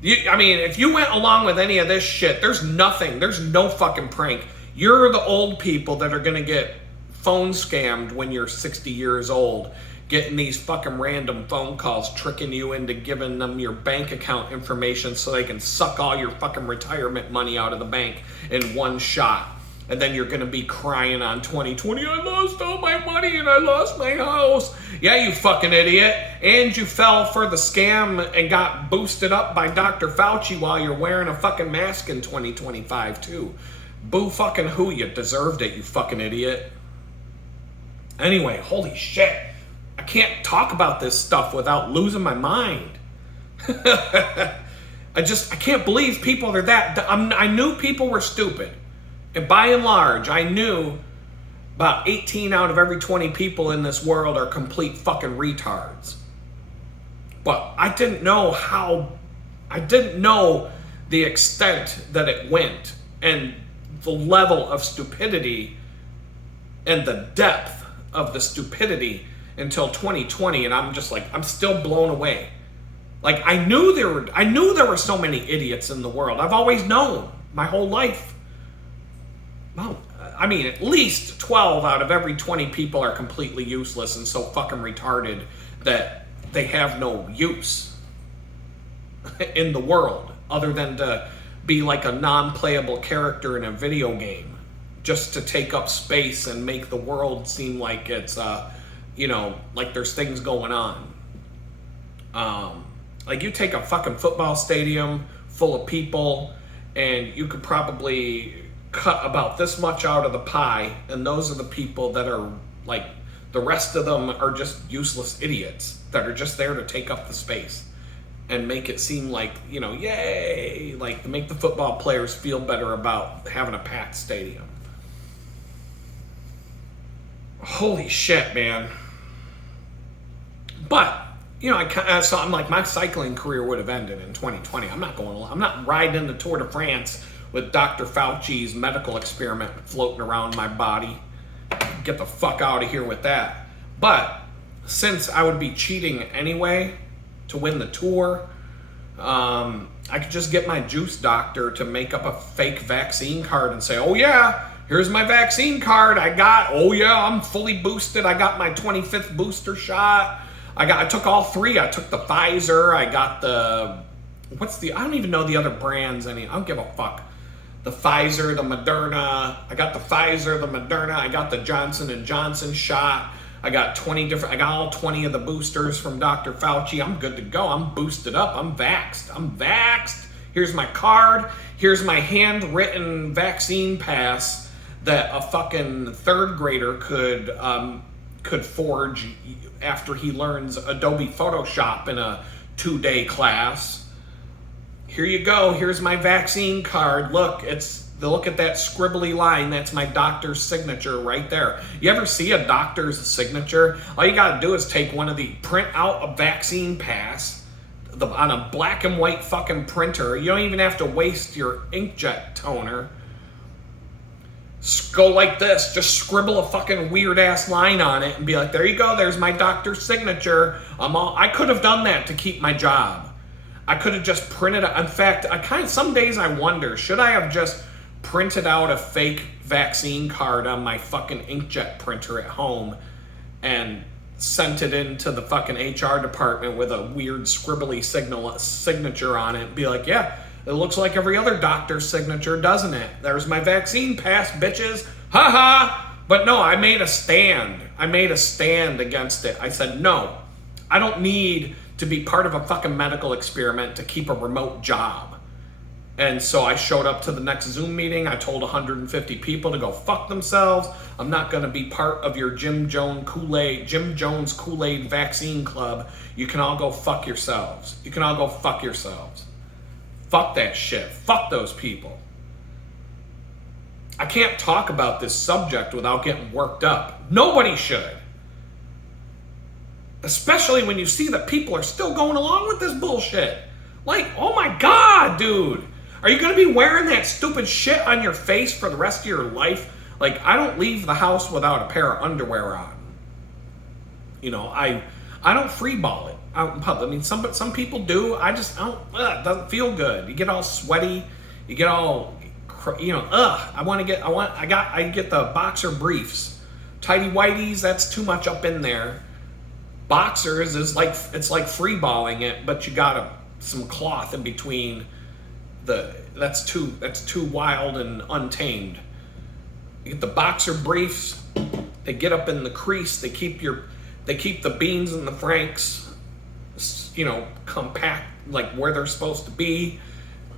If you went along with any of this shit, there's no fucking prank. You're the old people that are gonna get phone scammed when you're 60 years old, getting these fucking random phone calls, tricking you into giving them your bank account information so they can suck all your fucking retirement money out of the bank in one shot. And then you're going to be crying on 2020, I lost all my money and I lost my house. Yeah, you fucking idiot. And you fell for the scam and got boosted up by Dr. Fauci while you're wearing a fucking mask in 2025 too. Boo fucking who, you deserved it, you fucking idiot. Anyway, holy shit. I can't talk about this stuff without losing my mind. I can't believe people are that. I knew people were stupid. And by and large, I knew about 18 out of every 20 people in this world are complete fucking retards. But I didn't know the extent that it went and the level of stupidity and the depth of the stupidity until 2020. And I'm just like, I'm still blown away. Like, I knew there were so many idiots in the world. I've always known my whole life. Well, at least 12 out of every 20 people are completely useless and so fucking retarded that they have no use in the world other than to be like a non-playable character in a video game just to take up space and make the world seem like it's like there's things going on. Like you take a fucking football stadium full of people and you could probably cut about this much out of the pie, and those are the people that are like, the rest of them are just useless idiots that are just there to take up the space and make it seem like, yay, like to make the football players feel better about having a packed stadium. Holy shit, man. But, so I'm like, my cycling career would have ended in 2020. I'm not riding the Tour de France with Dr. Fauci's medical experiment floating around my body. Get the fuck out of here with that. But since I would be cheating anyway to win the Tour, I could just get my juice doctor to make up a fake vaccine card and say, oh yeah, here's my vaccine card. I'm fully boosted. I got my 25th booster shot. I took all three. I took the Pfizer. I got I don't even know the other brands. I don't give a fuck. The Pfizer, the Moderna. I got the Pfizer, the Moderna. I got the Johnson & Johnson shot. I got all 20 of the boosters from Dr. Fauci. I'm good to go. I'm boosted up. I'm vaxxed. Here's my card. Here's my handwritten vaccine pass that a fucking third grader could forge after he learns Adobe Photoshop in a 2-day class. Here you go. Here's my vaccine card. Look at that scribbly line. That's my doctor's signature right there. You ever see a doctor's signature? All you gotta do is print out a vaccine pass on a black and white fucking printer. You don't even have to waste your inkjet toner. Go like this, just scribble a fucking weird ass line on it and be like, there you go, there's my doctor's signature. I could have done that to keep my job. I could have just printed it. In fact, some days I wonder, should I have just printed out a fake vaccine card on my fucking inkjet printer at home and sent it into the fucking HR department with a weird scribbly signature on it and be like, yeah, it looks like every other doctor's signature, doesn't it? There's my vaccine pass, bitches. Ha ha. But no, I made a stand. Against it. I said, no, I don't need to be part of a fucking medical experiment to keep a remote job. And so I showed up to the next Zoom meeting. I told 150 people to go fuck themselves. I'm not going to be part of your Jim Jones Kool-Aid vaccine club. You can all go fuck yourselves. Fuck that shit. Fuck those people. I can't talk about this subject without getting worked up. Nobody should. Especially when you see that people are still going along with this bullshit. Like, oh my God, dude. Are you going to be wearing that stupid shit on your face for the rest of your life? Like, I don't leave the house without a pair of underwear on. I don't freeball it out in public. I mean, some people do. I don't, it doesn't feel good. You get all sweaty. You get all, I get the boxer briefs. Tighty whities, that's too much up in there. Boxers is like, it's like freeballing it, but you got some cloth in between. That's too wild and untamed. You get the boxer briefs. They get up in the crease. They keep the beans and the franks, compact, like where they're supposed to be.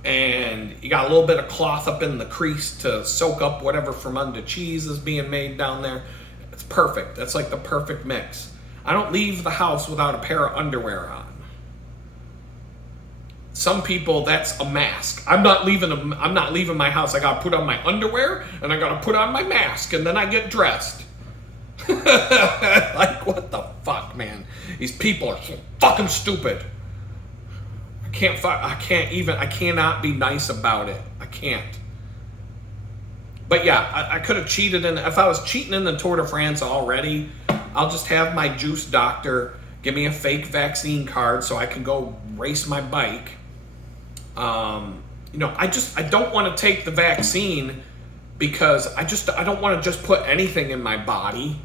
And you got a little bit of cloth up in the crease to soak up whatever fermented cheese is being made down there. It's perfect. That's like the perfect mix. I don't leave the house without a pair of underwear on. Some people, that's a mask. I'm not leaving my house. I gotta put on my underwear and I gotta put on my mask and then I get dressed. Like, what the fuck, man? These people are so fucking stupid. I cannot be nice about it. I can't. But yeah, I could have cheated if I was cheating in the Tour de France already, I'll just have my juice doctor give me a fake vaccine card so I can go race my bike. I don't want to take the vaccine because I don't want to just put anything in my body,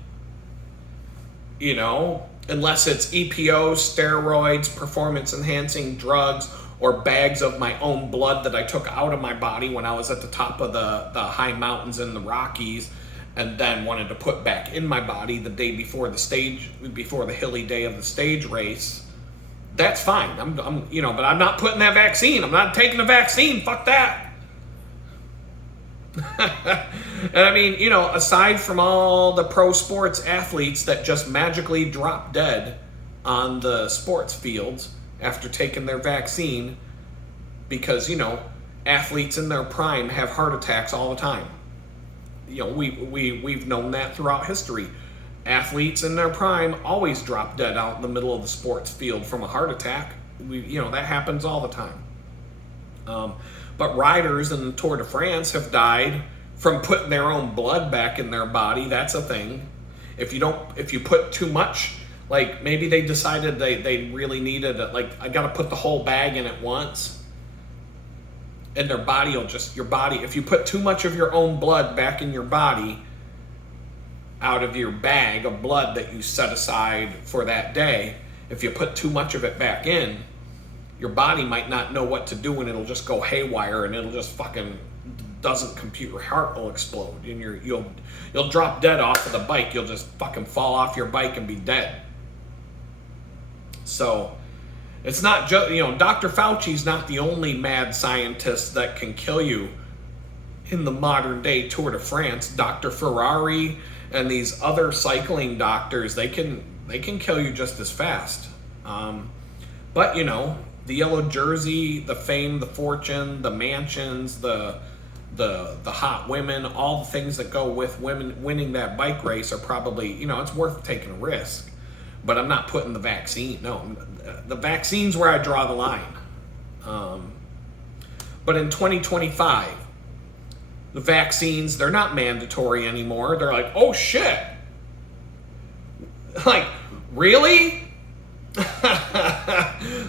unless it's EPOs, steroids, performance enhancing drugs, or bags of my own blood that I took out of my body when I was at the top of the high mountains in the Rockies and then wanted to put back in my body the day before the hilly day of the stage race, that's fine. But I'm not putting that vaccine. I'm not taking the vaccine. Fuck that. And I mean, aside from all the pro sports athletes that just magically drop dead on the sports fields after taking their vaccine, because, athletes in their prime have heart attacks all the time. We've known that throughout history. Athletes in their prime always drop dead out in the middle of the sports field from a heart attack. That happens all the time. But riders in the Tour de France have died from putting their own blood back in their body. That's a thing. If you put too much, like maybe they decided they really needed it, like I got to put the whole bag in at once, and their body will if you put too much of your own blood back in your body out of your bag of blood that you set aside for that day, if you put too much of it back in, your body might not know what to do, and it'll just go haywire, and it'll just fucking doesn't compute. Your heart will explode, and you'll drop dead off of the bike. You'll just fucking fall off your bike and be dead. So it's not just, Dr. Fauci's not the only mad scientist that can kill you in the modern day Tour de France. Dr. Ferrari and these other cycling doctors, they can kill you just as fast. But the yellow jersey, the fame, the fortune, the mansions, the hot women, all the things that go with women winning that bike race are probably, it's worth taking a risk. But I'm not putting the vaccine. No, the vaccine's where I draw the line. But in 2025, the vaccines, they're not mandatory anymore. They're like, oh shit. Like, really?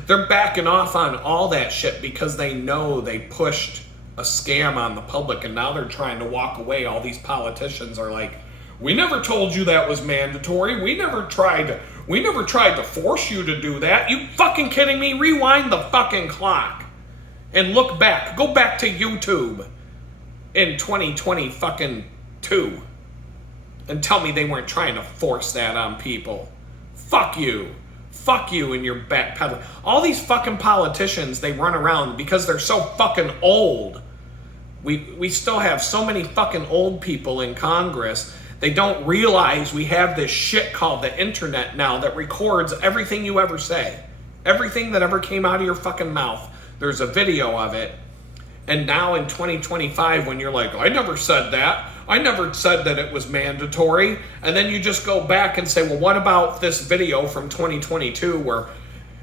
They're backing off on all that shit because they know they pushed a scam on the public, and now they're trying to walk away. All these politicians are like, we never told you that was mandatory. We never tried to force you to do that. You fucking kidding me? Rewind the fucking clock and look back. Go back to YouTube in 2020 fucking 2 and tell me they weren't trying to force that on people. Fuck you. Fuck you and your backpedaling. All these fucking politicians, they run around because they're so fucking old. We still have so many fucking old people in Congress. They don't realize we have this shit called the internet now that records everything you ever say. Everything that ever came out of your fucking mouth. There's a video of it. And now in 2025, when you're like, I never said that. I never said that it was mandatory. And then you just go back and say, well, what about this video from 2022 where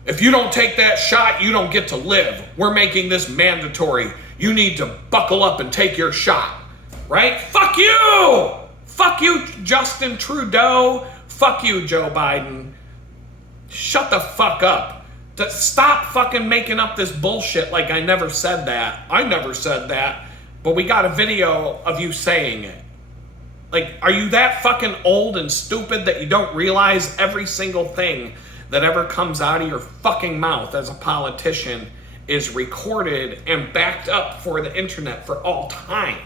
if you don't take that shot, you don't get to live. We're making this mandatory. You need to buckle up and take your shot. Right? Fuck you! Fuck you, Justin Trudeau. Fuck you, Joe Biden. Shut the fuck up. Stop fucking making up this bullshit like I never said that. I never said that. But we got a video of you saying it. Like, are you that fucking old and stupid that you don't realize every single thing that ever comes out of your fucking mouth as a politician is recorded and backed up for the internet for all time?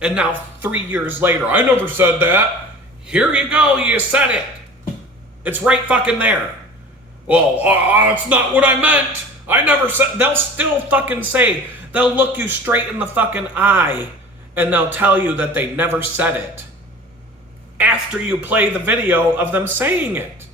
And now 3 years later, I never said that. Here you go, you said it. It's right fucking there. Well, that's not what I meant. I never said. They'll still fucking say, they'll look you straight in the fucking eye and they'll tell you that they never said it after you play the video of them saying it.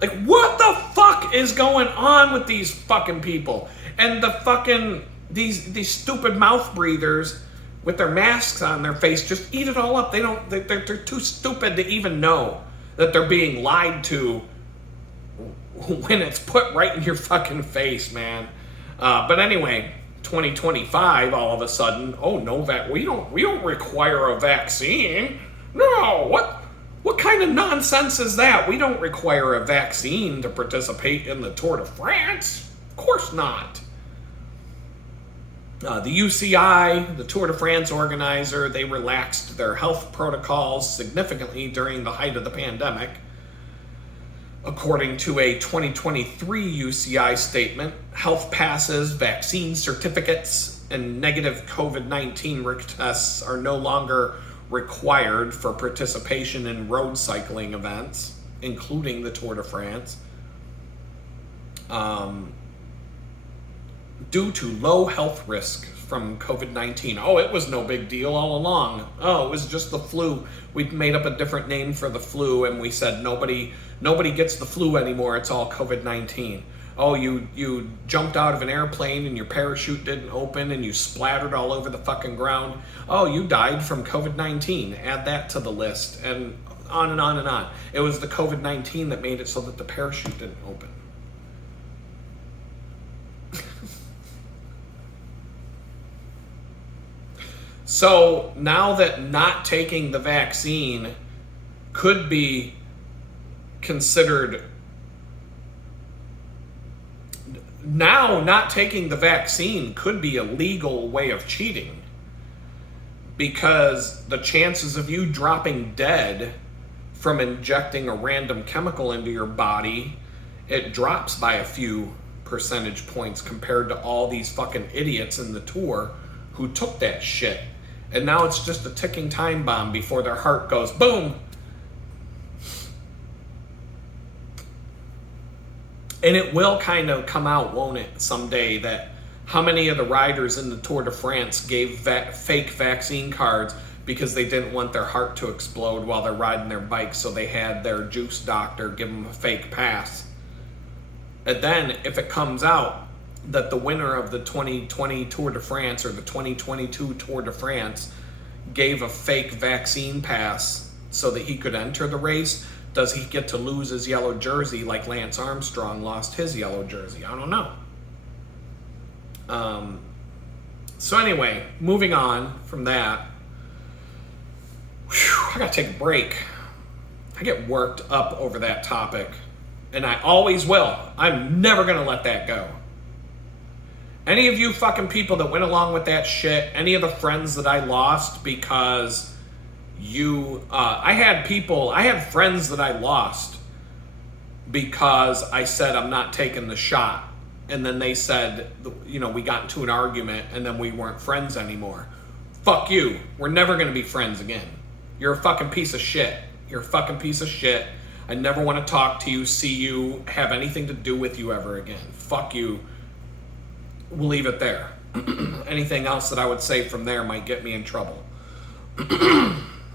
Like, what the fuck is going on with these fucking people? And the fucking, these stupid mouth breathers with their masks on their face just eat it all up. They're too stupid to even know that they're being lied to when it's put right in your fucking face, man. But anyway, 2025, all of a sudden, oh no, we don't require a vaccine. No, what kind of nonsense is that? We don't require a vaccine to participate in the Tour de France. Of course not. The UCI, the Tour de France organizer, they relaxed their health protocols significantly during the height of the pandemic. According to a 2023 UCI statement, health passes, vaccine certificates, and negative COVID-19 tests are no longer required for participation in road cycling events, including the Tour de France, due to low health risk from COVID-19. Oh, it was no big deal all along. Oh, it was just the flu. We made up a different name for the flu, and we said nobody gets the flu anymore. It's all COVID-19. Oh, you jumped out of an airplane and your parachute didn't open and you splattered all over the fucking ground. Oh, you died from COVID-19. Add that to the list, and on and on and on. It was the COVID-19 that made it so that the parachute didn't open. So now that not taking the vaccine could be considered, now not taking the vaccine could be a legal way of cheating, because the chances of you dropping dead from injecting a random chemical into your body, it drops by a few percentage points compared to all these fucking idiots in the tour who took that shit. And now it's just a ticking time bomb before their heart goes boom. And it will kind of come out, won't it, someday, that how many of the riders in the Tour de France gave fake vaccine cards because they didn't want their heart to explode while they're riding their bike, so they had their juice doctor give them a fake pass. And then if it comes out that the winner of the 2020 Tour de France or the 2022 Tour de France gave a fake vaccine pass so that he could enter the race, does he get to lose his yellow jersey like Lance Armstrong lost his yellow jersey? I don't know. So anyway, moving on from that. I gotta take a break. I get worked up over that topic, and I always will. I'm never gonna let that go. Any of you fucking people that went along with that shit, any of the friends that I lost because I had friends that I lost because I said I'm not taking the shot. And then they said, we got into an argument and then we weren't friends anymore. Fuck you. We're never going to be friends again. You're a fucking piece of shit. You're a fucking piece of shit. I never want to talk to you, see you, have anything to do with you ever again. Fuck you. We'll leave it there. Anything else that I would say from there might get me in trouble.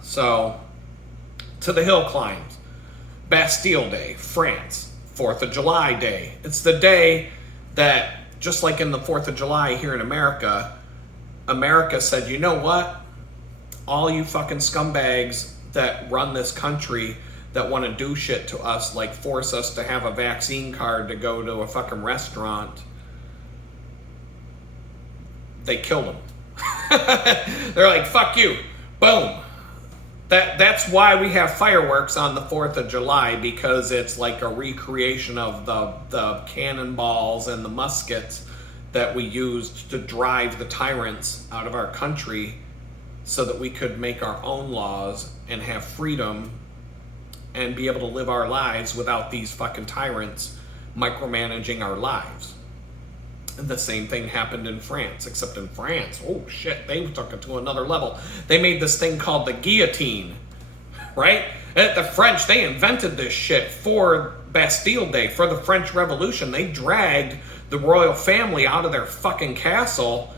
So, to the hill climbs. Bastille Day, France. 4th of July Day. It's the day that, just like in the 4th of July here in America, America said, you know what? All you fucking scumbags that run this country that want to do shit to us, like force us to have a vaccine card to go to a fucking restaurant, they killed them. They're like, fuck you. Boom. That's why we have fireworks on the 4th of July, because it's like a recreation of the cannonballs and the muskets that we used to drive the tyrants out of our country so that we could make our own laws and have freedom and be able to live our lives without these fucking tyrants micromanaging our lives. The same thing happened in France, except in France, oh shit, they took it to another level. They made this thing called the guillotine, right? And the French, they invented this shit for Bastille Day, for the French Revolution. They dragged the royal family out of their fucking castle,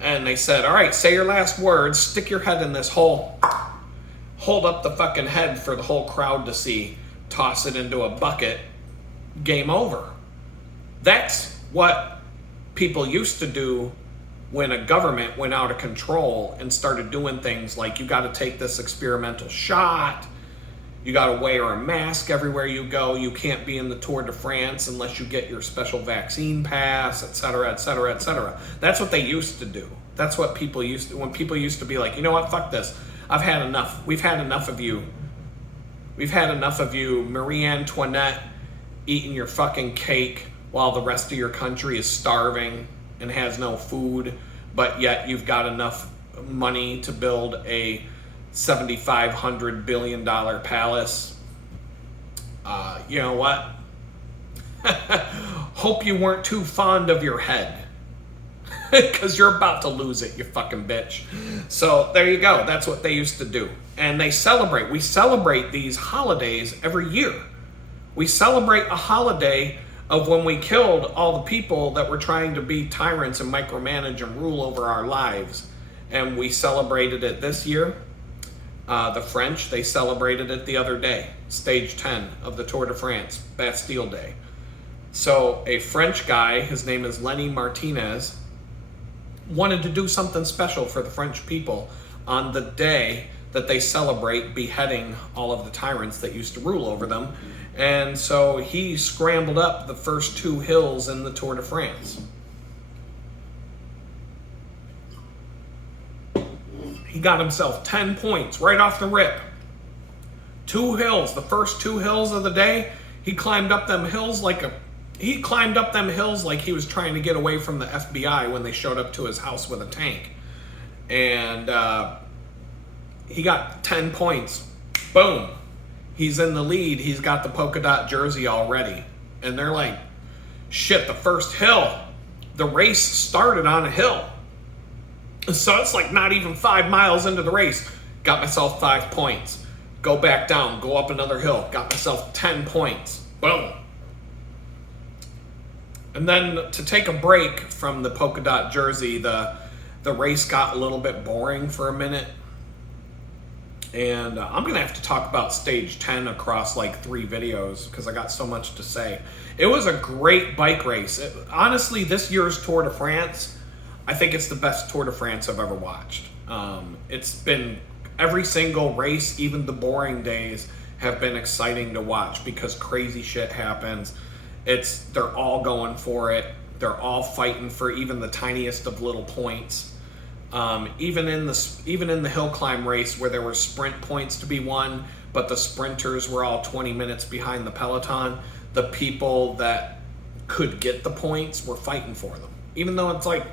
and they said, all right, say your last words, stick your head in this hole, hold up the fucking head for the whole crowd to see, toss it into a bucket, game over. That's what people used to do when a government went out of control and started doing things like, you got to take this experimental shot, you got to wear a mask everywhere you go, you can't be in the Tour de France unless you get your special vaccine pass, etc., etc., etc. That's what they used to do. That's what people used to, when people used to be like, you know what, fuck this, I've had enough, we've had enough of you, Marie Antoinette eating your fucking cake while the rest of your country is starving and has no food, but yet you've got enough money to build a $7,500 billion palace. You know what? Hope you weren't too fond of your head. because you're about to lose it, you fucking bitch. So there you go. That's what they used to do. And we celebrate these holidays every year. We celebrate a holiday of when we killed all the people that were trying to be tyrants and micromanage and rule over our lives. And we celebrated it this year. The French, they celebrated it the other day, stage 10 of the Tour de France, Bastille Day. So a French guy, his name is Lenny Martinez, wanted to do something special for the French people on the day that they celebrate beheading all of the tyrants that used to rule over them. And so he scrambled up the first 2 hills in the Tour de France. He got himself 10 points right off the rip. 2 hills, the first 2 hills of the day, he climbed up them hills like he was trying to get away from the FBI when they showed up to his house with a tank. And he got 10 points. Boom. He's in the lead. He's got the polka dot jersey already. And they're like, shit, the first hill, the race started on a hill. So it's like not even 5 miles into the race. Got myself 5 points. Go back down, go up another hill. Got myself 10 points. Boom. And then to take a break from the polka dot jersey, the race got a little bit boring for a minute. And I'm going to have to talk about stage 10 across like 3 videos because I got so much to say. It was a great bike race. Honestly, this year's Tour de France, I think it's the best Tour de France I've ever watched. It's been every single race, even the boring days, have been exciting to watch because crazy shit happens. They're all going for it. They're all fighting for even the tiniest of little points. Even in the hill climb race where there were sprint points to be won, but the sprinters were all 20 minutes behind the peloton, the people that could get the points were fighting for them. Even though it's like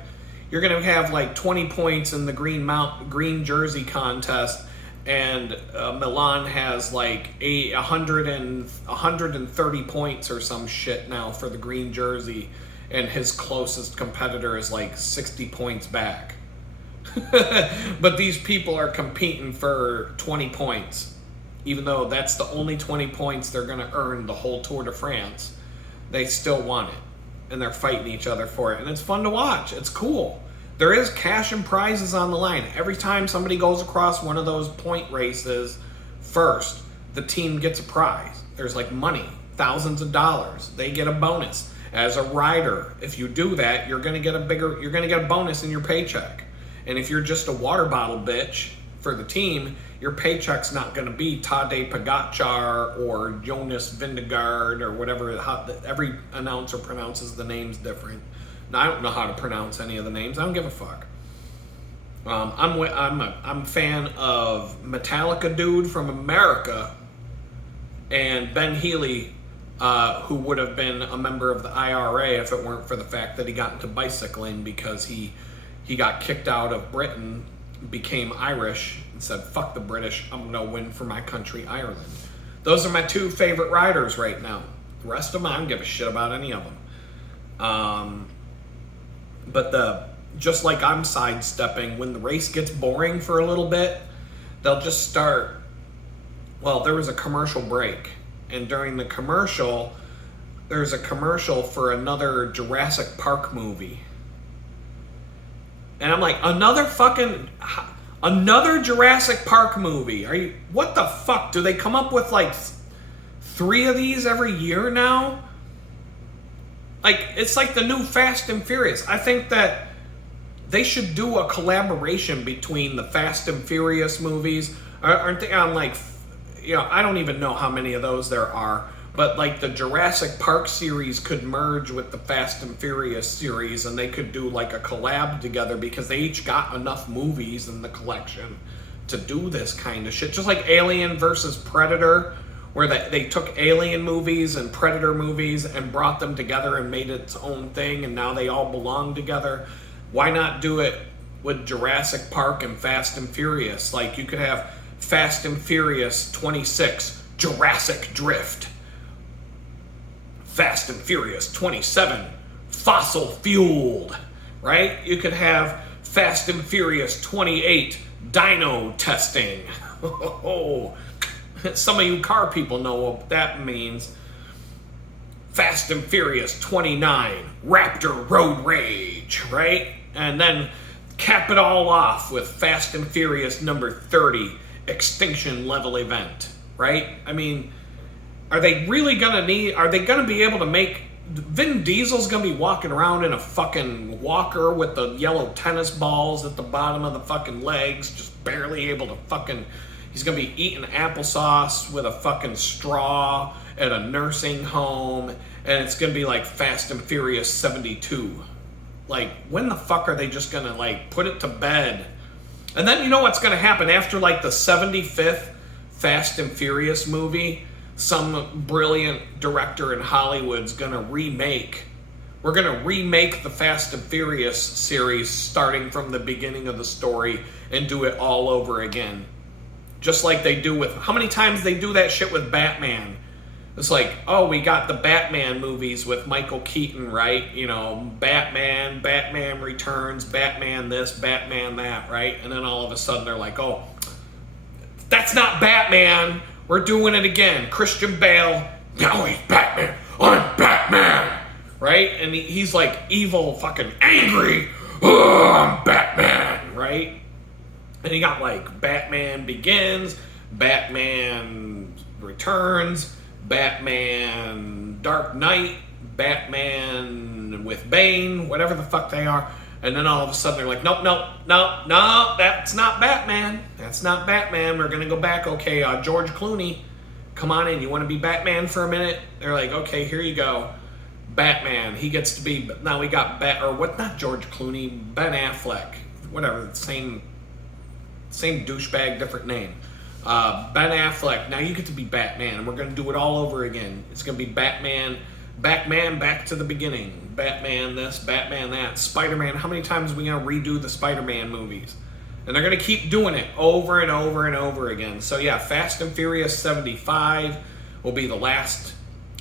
you're going to have like 20 points in the green jersey contest, and Milan has like 130 points or some shit now for the green jersey, and his closest competitor is like 60 points back. But these people are competing for 20 points, even though that's the only 20 points they're going to earn the whole Tour de France. They still want it, and they're fighting each other for it, and it's fun to watch. It's cool. There is cash and prizes on the line. Every time somebody goes across one of those point races first, the team gets a prize. There's like money, thousands of dollars. They get a bonus. As a rider, if you do that, you're going to get a bonus in your paycheck. And if you're just a water bottle bitch for the team, your paycheck's not going to be Tadej Pogacar or Jonas Vingegaard or whatever. Every announcer pronounces the names different. I don't know how to pronounce any of the names. I don't give a fuck. I'm a fan of Metallica dude from America and Ben Healy, who would have been a member of the IRA if it weren't for the fact that he got into bicycling because he got kicked out of Britain, became Irish, and said, fuck the British, I'm going to win for my country, Ireland. Those are my 2 favorite riders right now. The rest of them, I don't give a shit about any of them. But just like I'm sidestepping, when the race gets boring for a little bit, they'll just start. Well, there was a commercial break, and during the commercial, there's a commercial for another Jurassic Park movie. And I'm like, another Jurassic Park movie? What the fuck? Do they come up with like 3 of these every year now? Like, it's like the new Fast and Furious. I think that they should do a collaboration between the Fast and Furious movies. Aren't they on like, I don't even know how many of those there are. But like the Jurassic Park series could merge with the Fast and Furious series, and they could do like a collab together because they each got enough movies in the collection to do this kind of shit. Just like Alien versus Predator, where they took Alien movies and Predator movies and brought them together and made its own thing, and now they all belong together. Why not do it with Jurassic Park and Fast and Furious? Like, you could have Fast and Furious 26, Jurassic Drift. Fast and Furious 27, Fossil Fueled. right? You could have Fast and Furious 28 dyno testing. Some of you car people know what that means. Fast and Furious 29 Raptor Road Rage, right? And then cap it all off with Fast and Furious number 30 Extinction Level Event, right? I mean, are they really gonna be able to make, Vin Diesel's gonna be walking around in a fucking walker with the yellow tennis balls at the bottom of the fucking legs, just barely able to fucking, he's gonna be eating applesauce with a fucking straw at a nursing home, and it's gonna be like Fast and Furious 72. Like, when the fuck are they just gonna like put it to bed? And then you know what's gonna happen after like the 75th Fast and Furious movie? Some brilliant director in Hollywood's gonna remake. We're gonna remake the Fast and Furious series starting from the beginning of the story and do it all over again. Just like they do with, how many times they do that shit with Batman? It's like, oh, we got the Batman movies with Michael Keaton, right? You know, Batman Returns, Batman this, Batman that, right? And then all of a sudden they're like, oh, that's not Batman. We're doing it again. Christian Bale, now he's Batman. I'm Batman, right? And he's like evil, fucking angry. Oh, I'm Batman, right? And you got like Batman Begins, Batman Returns, Batman Dark Knight, Batman with Bane, whatever the fuck they are. And then all of a sudden they're like, nope, that's not Batman. That's not Batman. We're going to go back. Okay, George Clooney, come on in. You want to be Batman for a minute? They're like, okay, here you go. Batman. He gets to be, now we got not George Clooney, Ben Affleck. Whatever, same douchebag, different name. Ben Affleck, now you get to be Batman, and we're going to do it all over again. It's going to be Batman back to the beginning. Batman this, Batman that. Spider-Man, how many times are we going to redo the Spider-Man movies? And they're going to keep doing it over and over and over again. So yeah, Fast and Furious 75 will be the last.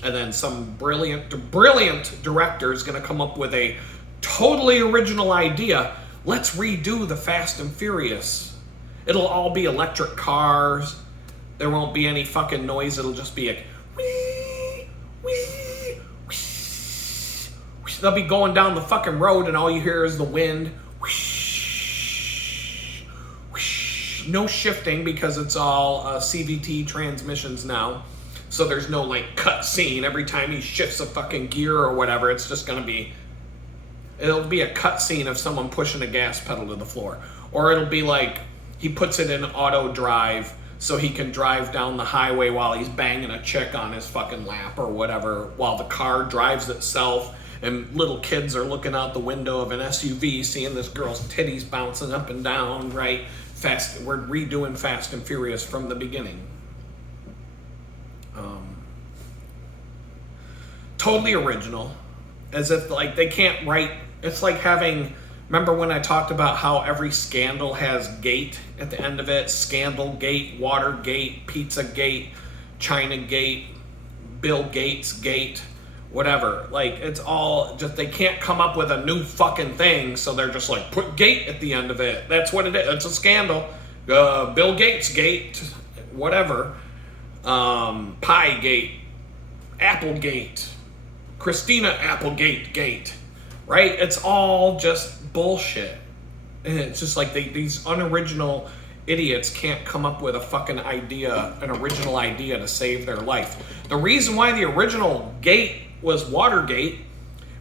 And then some brilliant director is going to come up with a totally original idea. Let's redo the Fast and Furious. It'll all be electric cars. There won't be any fucking noise. It'll just be a wee, wee, wee. They'll be going down the fucking road and all you hear is the wind. Whoosh, whoosh. No shifting because it's all CVT transmissions now. So there's no like cut scene every time he shifts a fucking gear or whatever. It's just gonna be, it'll be a cut scene of someone pushing a gas pedal to the floor. Or it'll be like, he puts it in auto drive so he can drive down the highway while he's banging a chick on his fucking lap or whatever, while the car drives itself and little kids are looking out the window of an SUV seeing this girl's titties bouncing up and down, right? We're redoing Fast and Furious from the beginning. Totally original. As if like they can't write, it's like having, remember when I talked about how every scandal has gate at the end of it? Scandal gate, Watergate, Pizzagate, China Gate, Bill Gates Gate, whatever. Like, it's all just, they can't come up with a new fucking thing, so they're just like, put gate at the end of it. That's what it is. It's a scandal. Bill Gates Gate, whatever. Pie Gate, Applegate, Christina Applegate Gate. Right? It's all just bullshit. And it's just like these unoriginal idiots can't come up with a fucking idea, an original idea to save their life. The reason why the original gate was Watergate,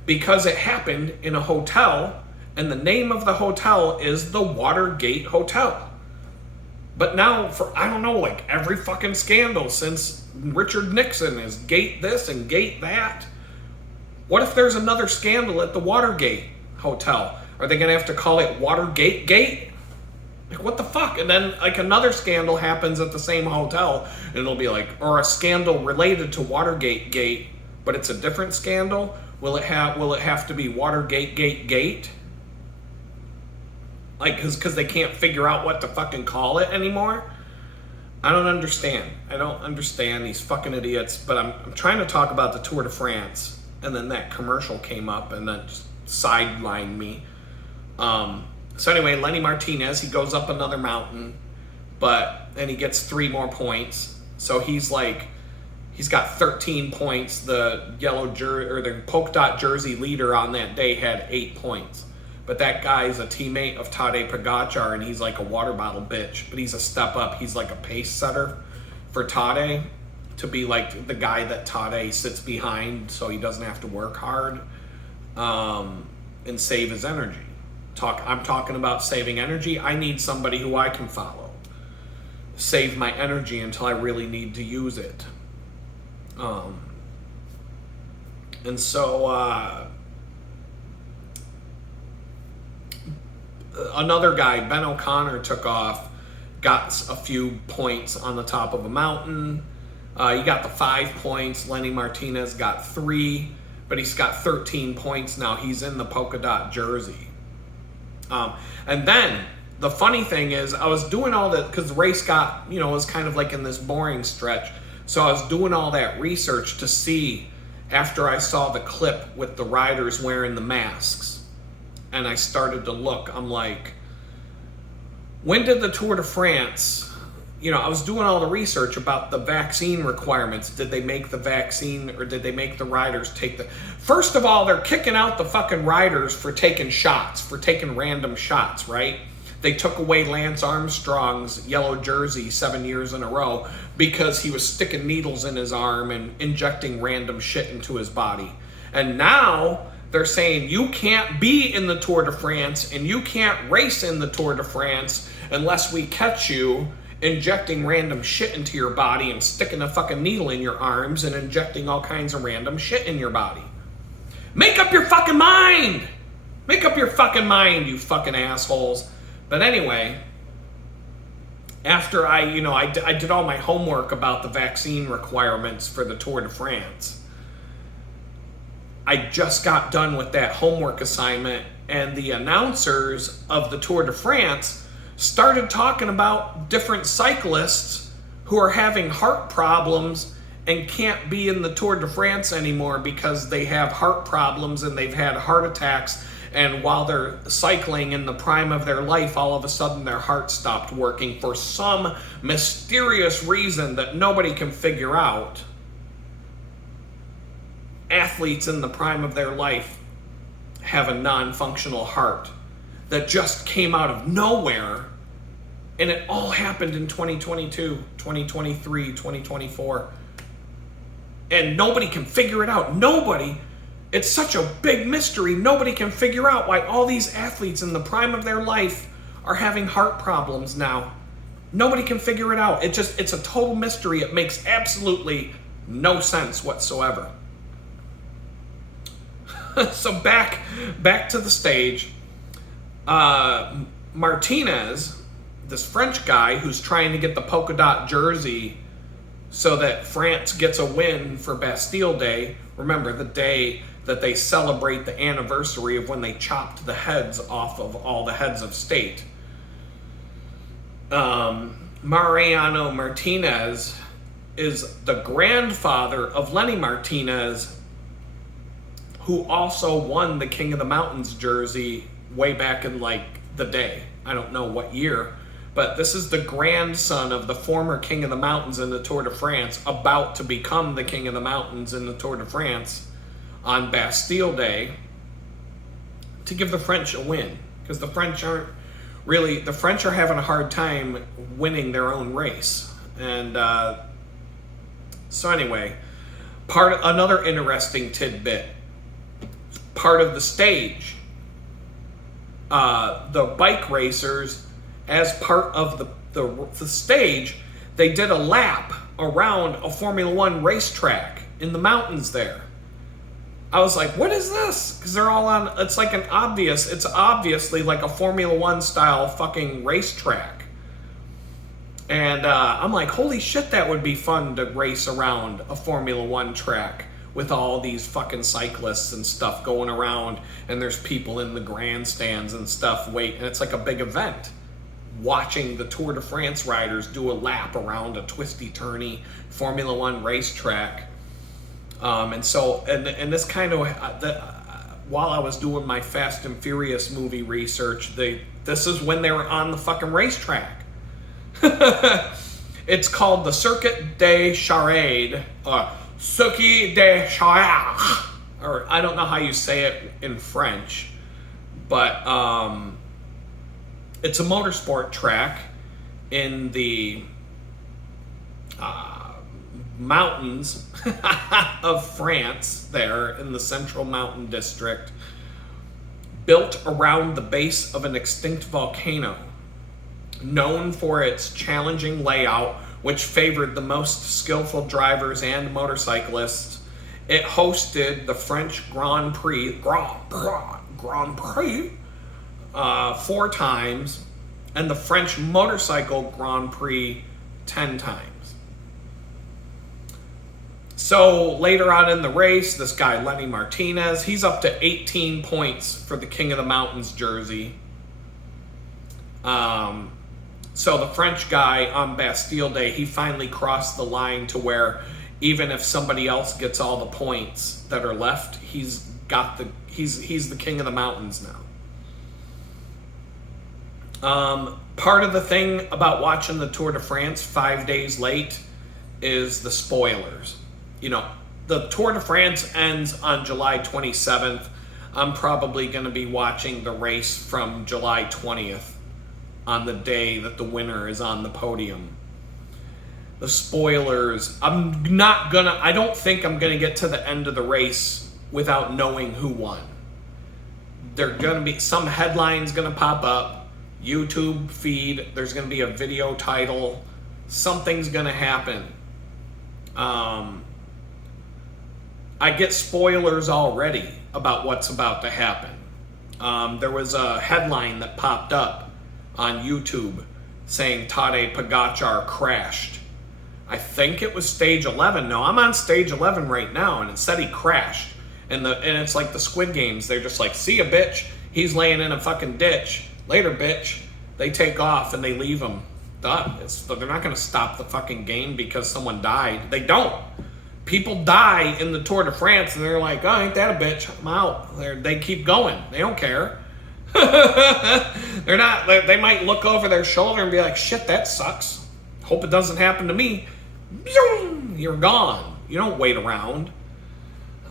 because it happened in a hotel, and the name of the hotel is the Watergate Hotel. But now, for, I don't know, like every fucking scandal since Richard Nixon is gate this and gate that. What if there's another scandal at the Watergate Hotel? Are they going to have to call it Watergate Gate? Like, what the fuck? And then, like, another scandal happens at the same hotel, and it'll be like, or a scandal related to Watergate Gate, but it's a different scandal? Will it have to be Watergate Gate? Like, because they can't figure out what to fucking call it anymore? I don't understand. I don't understand these fucking idiots, but I'm trying to talk about the Tour de France. And then that commercial came up and then just sidelined me. So anyway, Lenny Martinez, he goes up another mountain, and he gets 3 more points. So he's got 13 points. The the polka dot jersey leader on that day had 8 points. But that guy's a teammate of Tadej Pogacar, and he's like a water bottle bitch. But he's a step up. He's like a pace setter for Tadej, to be like the guy that Tadej sits behind so he doesn't have to work hard and save his energy. I'm talking about saving energy. I need somebody who I can follow. Save my energy until I really need to use it. And so another guy, Ben O'Connor, took off, got a few points on the top of a mountain. He got the 5 points. Lenny Martinez got 3, but he's got 13 points now. He's in the polka dot jersey. And then the funny thing is, I was doing all that because the race got, was kind of like in this boring stretch. So I was doing all that research to see, after I saw the clip with the riders wearing the masks, and I started to look, I'm like, when did the Tour de France, I was doing all the research about the vaccine requirements. Did they make the vaccine, or did they make the riders take the... First of all, they're kicking out the fucking riders for taking shots, for taking random shots, right? They took away Lance Armstrong's yellow jersey 7 years in a row because he was sticking needles in his arm and injecting random shit into his body. And now they're saying you can't be in the Tour de France and you can't race in the Tour de France unless we catch you injecting random shit into your body and sticking a fucking needle in your arms and injecting all kinds of random shit in your body. Make up your fucking mind! Make up your fucking mind, you fucking assholes. But anyway, after I did all my homework about the vaccine requirements for the Tour de France, I just got done with that homework assignment, and the announcers of the Tour de France started talking about different cyclists who are having heart problems and can't be in the Tour de France anymore because they have heart problems and they've had heart attacks. And while they're cycling in the prime of their life, all of a sudden their heart stopped working for some mysterious reason that nobody can figure out. Athletes in the prime of their life have a non-functional heart that just came out of nowhere. And it all happened in 2022, 2023, 2024. And nobody can figure it out. Nobody. It's such a big mystery. Nobody can figure out why all these athletes in the prime of their life are having heart problems now. Nobody can figure it out. It's a total mystery. It makes absolutely no sense whatsoever. So back to the stage. Martinez, this French guy who's trying to get the polka dot jersey so that France gets a win for Bastille Day. Remember, the day that they celebrate the anniversary of when they chopped the heads off of all the heads of state. Mariano Martinez is the grandfather of Lenny Martinez, who also won the King of the Mountains jersey way back in the day. I don't know what year, but this is the grandson of the former King of the Mountains in the Tour de France, about to become the King of the Mountains in the Tour de France on Bastille Day, to give the French a win, because the French are having a hard time winning their own race. And so anyway, another interesting tidbit, part of the stage, the bike racers, as part of the stage, they did a lap around a Formula One racetrack in the mountains there. I was like, what is this? Because they're all on, it's obviously like a Formula One style fucking racetrack. And I'm like, holy shit, that would be fun to race around a Formula One track with all these fucking cyclists and stuff going around, and there's people in the grandstands and stuff waiting, and it's like a big event. Watching the Tour de France riders do a lap around a twisty-turny Formula One racetrack. And this kind of, while I was doing my Fast and Furious movie research, this is when they were on the fucking racetrack. It's called the Circuit des Charades, Circuit des Charades, or I don't know how you say it in French, but it's a motorsport track in the mountains of France, there in the Central Mountain District, built around the base of an extinct volcano. Known for its challenging layout, which favored the most skillful drivers and motorcyclists, it hosted the French Grand Prix 4 times, and the French Motorcycle Grand Prix 10 times. So later on in the race, this guy Lenny Martinez, he's up to 18 points for the King of the Mountains jersey. So the French guy on Bastille Day, he finally crossed the line to where even if somebody else gets all the points that are left, he's the King of the Mountains now. Part of the thing about watching the Tour de France 5 days late is the spoilers. You know, the Tour de France ends on July 27th. I'm probably going to be watching the race from July 20th on the day that the winner is on the podium. The spoilers, I don't think I'm going to get to the end of the race without knowing who won. There's going to be some headlines going to pop up, YouTube feed, there's going to be a video title, something's going to happen. I get spoilers already about what's about to happen. There was a headline that popped up on YouTube saying Tadej Pogačar crashed. I think it was stage 11. No, I'm on stage 11 right now, and it said he crashed. And it's like the Squid Games. They're just like, see ya, bitch. He's laying in a fucking ditch. Later, bitch. They take off and they leave him. Done. They're not going to stop the fucking game because someone died. They don't. People die in the Tour de France, and they're like, oh, ain't that a bitch? I'm out. They keep going. They don't care. They might look over their shoulder and be like, shit, that sucks. Hope it doesn't happen to me. You're gone. You don't wait around.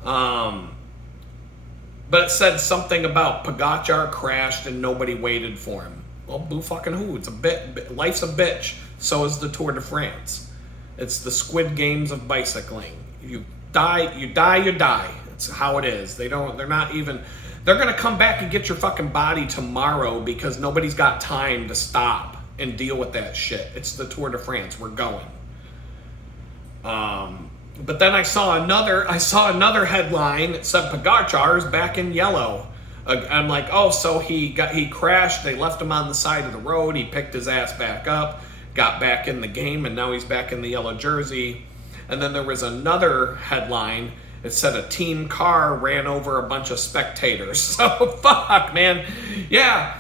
But it said something about Pogačar crashed and nobody waited for him. Well, boo fucking who? It's a bit. Life's a bitch. So is the Tour de France. It's the Squid Games of bicycling. You die, you die. It's how it is. They're going to come back and get your fucking body tomorrow because nobody's got time to stop and deal with that shit. It's the Tour de France. We're going. But then I saw another headline that said Pogačar's back in yellow. I'm like, oh, so he crashed. They left him on the side of the road. He picked his ass back up, got back in the game, and now he's back in the yellow jersey. And then there was another headline. It said a team car ran over a bunch of spectators. So, fuck, man. Yeah.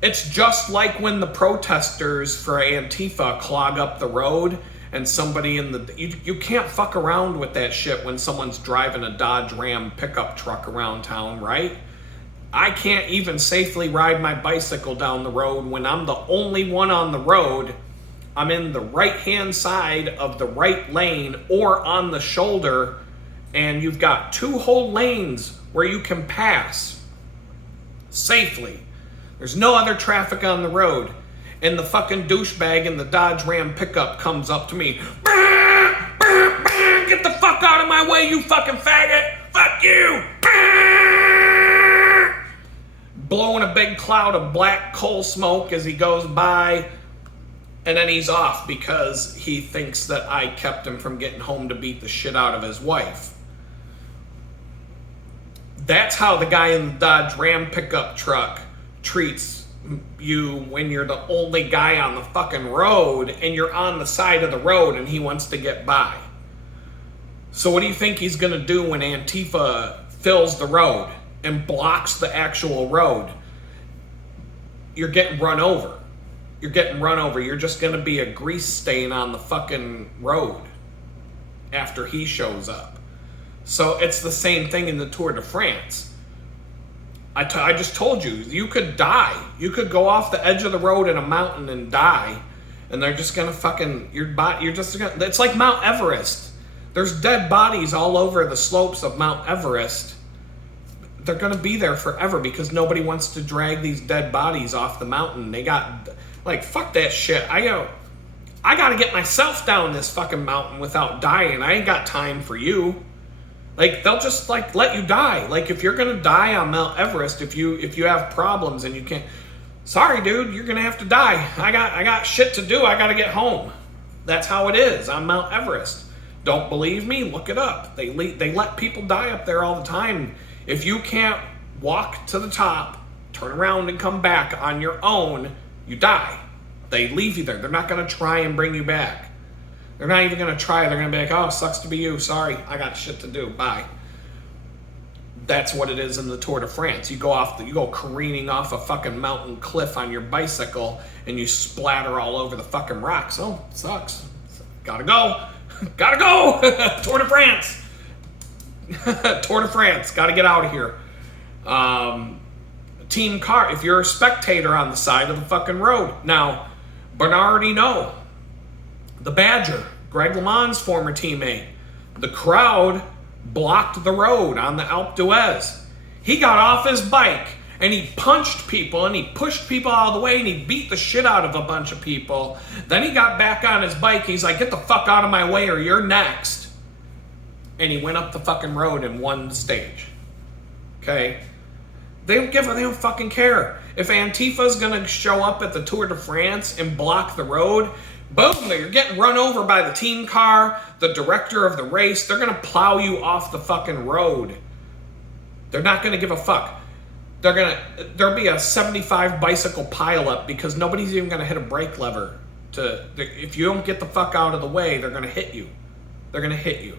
It's just like when the protesters for Antifa clog up the road and somebody you can't fuck around with that shit when someone's driving a Dodge Ram pickup truck around town, right? I can't even safely ride my bicycle down the road when I'm the only one on the road. I'm in the right-hand side of the right lane or on the shoulder, and you've got 2 whole lanes where you can pass safely. There's no other traffic on the road. And the fucking douchebag in the Dodge Ram pickup comes up to me. Get the fuck out of my way, you fucking faggot! Fuck you! Blowing a big cloud of black coal smoke as he goes by. And then he's off because he thinks that I kept him from getting home to beat the shit out of his wife. That's how the guy in the Dodge Ram pickup truck treats you when you're the only guy on the fucking road and you're on the side of the road and he wants to get by. So what do you think he's going to do when Antifa fills the road and blocks the actual road? You're getting run over. You're just going to be a grease stain on the fucking road after he shows up. So it's the same thing in the Tour de France. I just told you, you could die. You could go off the edge of the road in a mountain and die, and they're just gonna fucking you're just gonna. It's like Mount Everest. There's dead bodies all over the slopes of Mount Everest. They're gonna be there forever because nobody wants to drag these dead bodies off the mountain. They got like fuck that shit. I gotta get myself down this fucking mountain without dying. I ain't got time for you. Like, they'll just like let you die. Like, if you're gonna die on Mount Everest, if you have problems and you can't, sorry dude, you're gonna have to die. I got shit to do. I gotta get home. That's how it is on Mount Everest. Don't believe me? Look it up. They let people die up there all the time. If you can't walk to the top, turn around and come back on your own, you die. They leave you there. They're not gonna try and bring you back. They're not even going to try. They're going to be like, oh, sucks to be you. Sorry, I got shit to do. Bye. That's what it is in the Tour de France. You go careening off a fucking mountain cliff on your bicycle and you splatter all over the fucking rocks. Oh, sucks. Gotta go. Gotta go. Tour de France. Tour de France. Gotta get out of here. Team car. If you're a spectator on the side of the fucking road. Now, Bernard Hinault, the Badger, Greg LeMond's former teammate, the crowd blocked the road on the Alpe d'Huez. He got off his bike and he punched people and he pushed people out of the way and he beat the shit out of a bunch of people. Then he got back on his bike. He's like, get the fuck out of my way or you're next. And he went up the fucking road and won the stage. Okay? They don't fucking care. If Antifa's gonna show up at the Tour de France and block the road, boom, you're getting run over by the team car, the director of the race. They're going to plow you off the fucking road. They're not going to give a fuck. There'll be a 75 bicycle pileup because nobody's even going to hit a brake lever. If you don't get the fuck out of the way, they're going to hit you. They're going to hit you.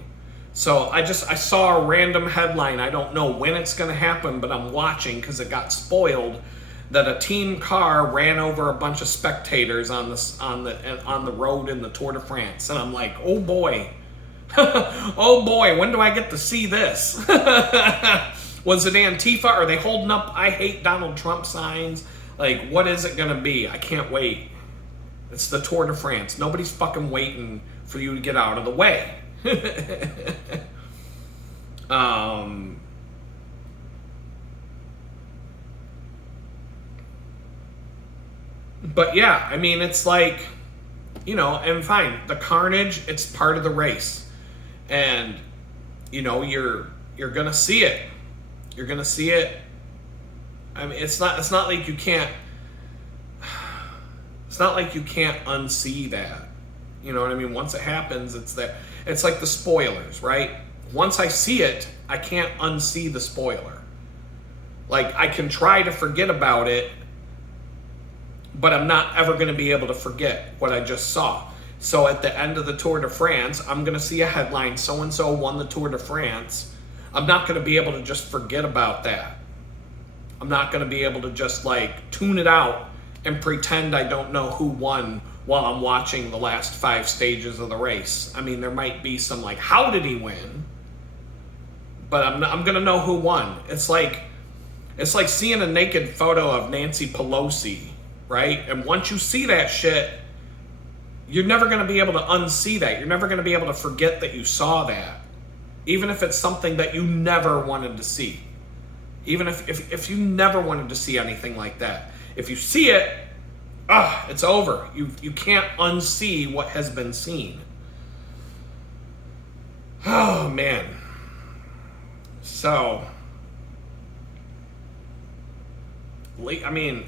So I saw a random headline. I don't know when it's going to happen, but I'm watching because it got spoiled. That a team car ran over a bunch of spectators on the road in the Tour de France, and I'm like, oh boy, oh boy, when do I get to see this? Was it Antifa? Are they holding up "I hate Donald Trump" signs? Like, what is it gonna be? I can't wait. It's the Tour de France. Nobody's fucking waiting for you to get out of the way. But yeah, I mean, it's like, and fine, the carnage, it's part of the race. And, you're gonna see it. You're gonna see it. I mean, it's not like you can't unsee that. You know what I mean? Once it happens, it's there. It's like the spoilers, right? Once I see it, I can't unsee the spoiler. Like, I can try to forget about it, but I'm not ever going to be able to forget what I just saw. So at the end of the Tour de France, I'm going to see a headline, so-and-so won the Tour de France. I'm not going to be able to just forget about that. I'm not going to be able to just tune it out and pretend I don't know who won while I'm watching the last 5 stages of the race. I mean, there might be some how did he win? But I'm going to know who won. It's like seeing a naked photo of Nancy Pelosi. Right? And once you see that shit, you're never going to be able to unsee that. You're never going to be able to forget that you saw that. Even if it's something that you never wanted to see. Even if you never wanted to see anything like that. If you see it, it's over. You can't unsee what has been seen. Oh, man. So, I mean,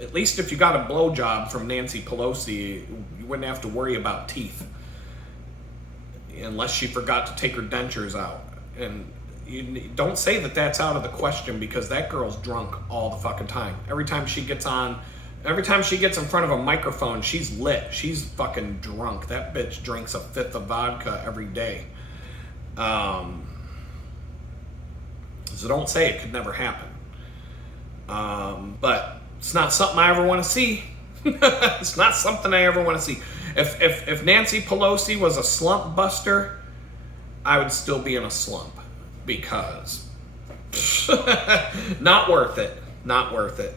at least if you got a blowjob from Nancy Pelosi, you wouldn't have to worry about teeth. Unless she forgot to take her dentures out. And you don't say that that's out of the question because that girl's drunk all the fucking time. Every time she gets in front of a microphone, she's lit. She's fucking drunk. That bitch drinks a fifth of vodka every day. So don't say it could never happen. But it's not something I ever want to see. It's not something I ever want to see. If Nancy Pelosi was a slump buster, I would still be in a slump because Not worth it. Not worth it.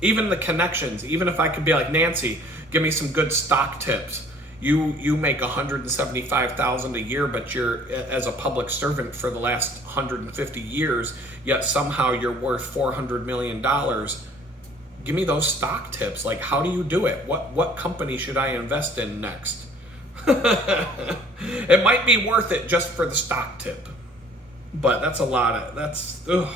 Even the connections, even if I could be like, Nancy, give me some good stock tips. You make $175,000 a year, but you're as a public servant for the last 150 years, yet somehow you're worth $400 million. Give me those stock tips. Like, how do you do it? What company should I invest in next? It might be worth it just for the stock tip, but that's a lot of, that's, ugh.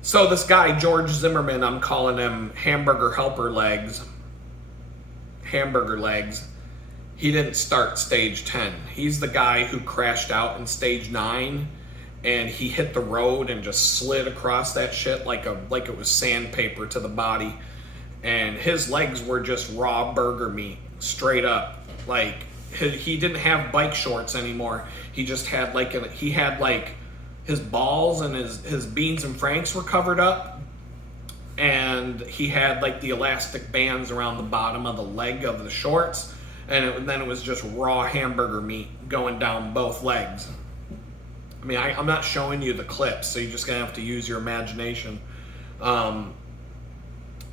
So this guy, George Zimmerman, I'm calling him Hamburger Legs. He didn't start stage 10. He's the guy who crashed out in stage 9, and he hit the road and just slid across that shit like it was sandpaper to the body. And his legs were just raw burger meat, straight up. Like, he didn't have bike shorts anymore. He just had his balls and his beans and franks were covered up, and he had like the elastic bands around the bottom of the leg of the shorts, and then it was just raw hamburger meat going down both legs. I mean, I'm not showing you the clips, so you're just gonna have to use your imagination.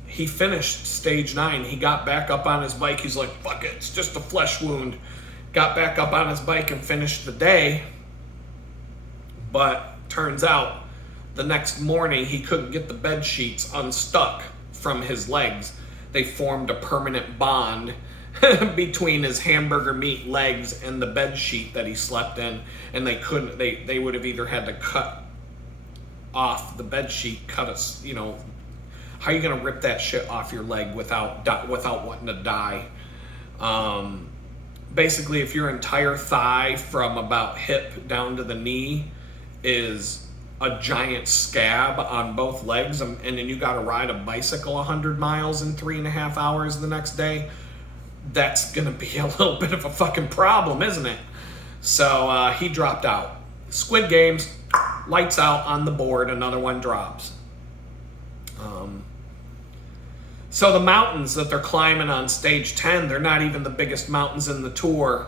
He finished stage 9. He got back up on his bike. He's like, fuck it, it's just a flesh wound. Got back up on his bike and finished the day. But turns out the next morning he couldn't get the bed sheets unstuck from his legs. They formed a permanent bond between his hamburger meat legs and the bed sheet that he slept in, and they would have either had to cut off the bed sheet, how are you gonna rip that shit off your leg without wanting to die? Basically, if your entire thigh from about hip down to the knee is a giant scab on both legs, and then you got to ride a bicycle 100 miles in 3.5 hours the next day, that's gonna be a little bit of a fucking problem, isn't it? So he dropped out. Squid Games, lights out on the board, another one drops. So the mountains that they're climbing on stage 10, they're not even the biggest mountains in the tour.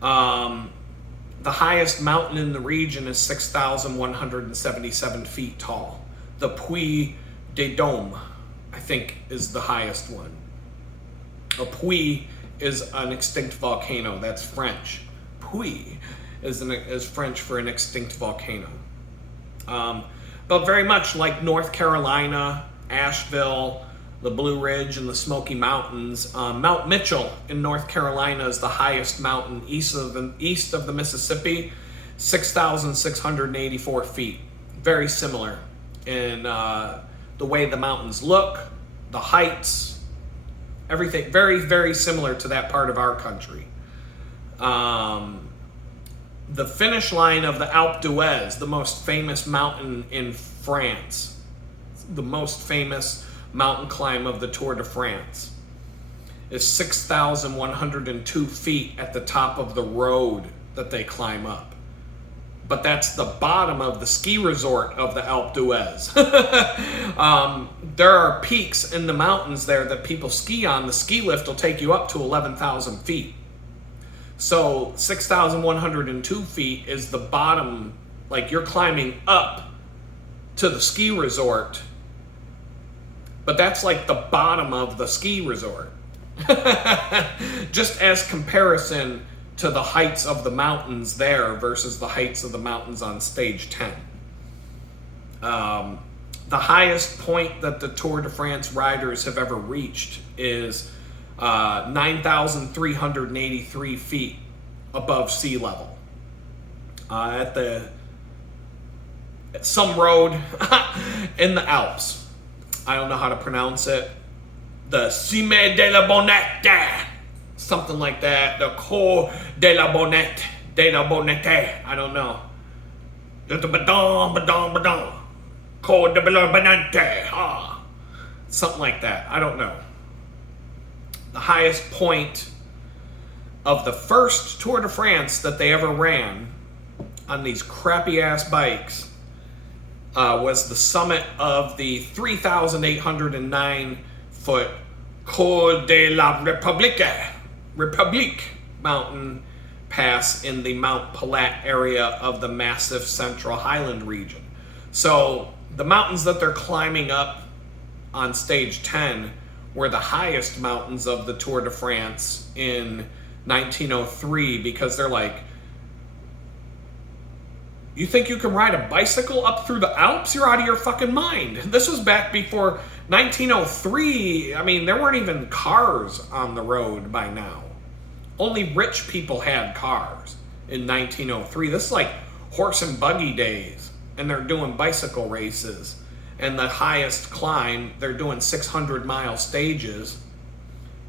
The highest mountain in the region is 6,177 feet tall. The Puy de Dôme, I think, is the highest one. A Puy is an extinct volcano. That's French. Puy is French for an extinct volcano. But very much like North Carolina, Asheville, the Blue Ridge, and the Smoky Mountains, Mount Mitchell in North Carolina is the highest mountain east of the Mississippi, 6,684 feet. Very similar in the way the mountains look, the heights, everything. Very, very similar to that part of our country. The finish line of the Alpe d'Huez, the most famous mountain in France, the most famous mountain climb of the Tour de France, is 6,102 feet at the top of the road that they climb up. But that's the bottom of the ski resort of the Alpe d'Huez. There are peaks in the mountains there that people ski on. The ski lift will take you up to 11,000 feet. So 6,102 feet is the bottom, like you're climbing up to the ski resort, but that's like the bottom of the ski resort. Just as comparison to the heights of the mountains there versus the heights of the mountains on stage 10. The highest point that the Tour de France riders have ever reached is 9,383 feet above sea level. At some road in the Alps. I don't know how to pronounce it. The Cime de la Bonnette, something like that. The Col de la Bonnette, I don't know. The badon, Col de la Bonnette, something like that. I don't know. The highest point of the first Tour de France that they ever ran on these crappy ass bikes was the summit of the 3,809 foot Col de la République mountain pass in the Mount Pilat area of the massive Central Highland region. So the mountains that they're climbing up on stage 10 were the highest mountains of the Tour de France in 1903, because they're like, you think you can ride a bicycle up through the Alps? You're out of your fucking mind. This was back before 1903. I mean, there weren't even cars on the road by now. Only rich people had cars in 1903. This is like horse and buggy days, and they're doing bicycle races. And the highest climb, they're doing 600-mile stages,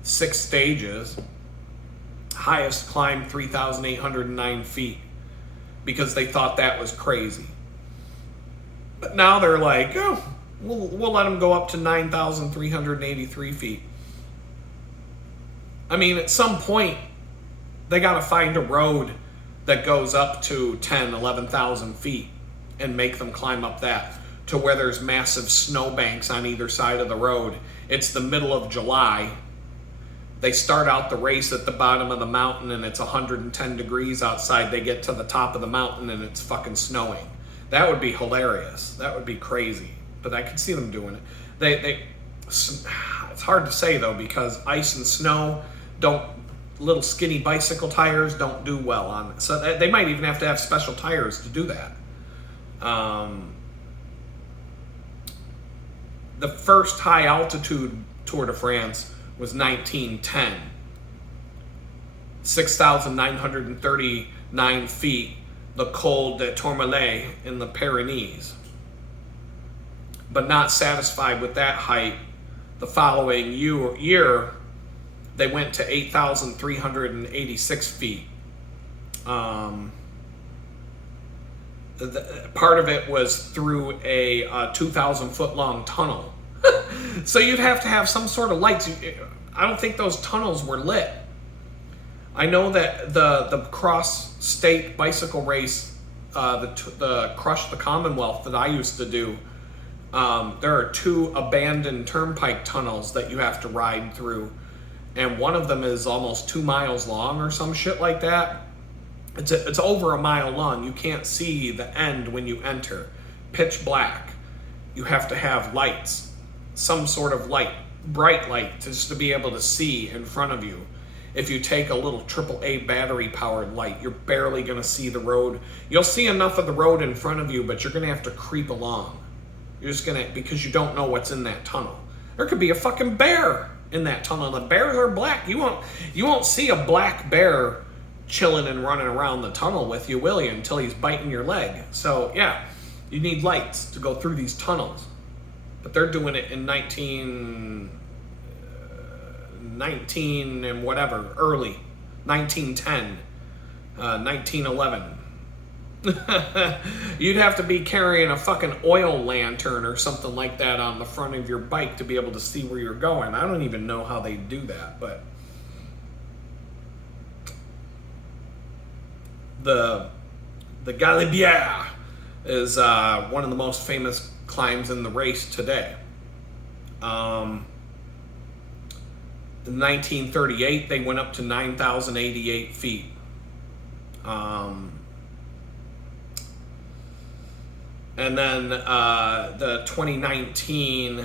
6 stages. Highest climb, 3,809 feet, because they thought that was crazy. But now they're like, oh, we'll let them go up to 9,383 feet. I mean, at some point, they got to find a road that goes up to 10, 11,000 feet and make them climb up that to where there's massive snowbanks on either side of the road. It's the middle of July. They start out the race at the bottom of the mountain and it's 110 degrees outside. They get to the top of the mountain and it's fucking snowing. That would be hilarious. That would be crazy. But I could see them doing it. It's hard to say though, because ice and snow little skinny bicycle tires don't do well on it. So they might even have to have special tires to do that. The first high altitude Tour de France was 1910. 6,939 feet, the Col de Tourmalet in the Pyrenees. But not satisfied with that height, the following year, they went to 8,386 feet. Part of it was through a 2,000-foot long tunnel. So you'd have to have some sort of lights. I don't think those tunnels were lit. I know that the cross-state bicycle race, the Crush the Commonwealth that I used to do, there are 2 abandoned turnpike tunnels that you have to ride through. And one of them is almost 2 miles long or some shit like that. It's over a mile long. You can't see the end when you enter. Pitch black. You have to have lights, some sort of light, bright light, just to be able to see in front of you. If you take a little AAA battery powered light, you're barely going to see the road. You'll see enough of the road in front of you, but you're going to have to creep along. You're just going to, because you don't know what's in that tunnel. There could be a fucking bear in that tunnel. The bears are black. You won't see a black bear chilling and running around the tunnel with you, will you, until he's biting your leg. So yeah, you need lights to go through these tunnels. But they're doing it in 19 and whatever, early 1910, 1911. You'd have to be carrying a fucking oil lantern or something like that on the front of your bike to be able to see where you're going. I don't even know how they do that, but the Galibier is one of the most famous climbs in the race today. In 1938, they went up to 9,088 feet. And then the 2019,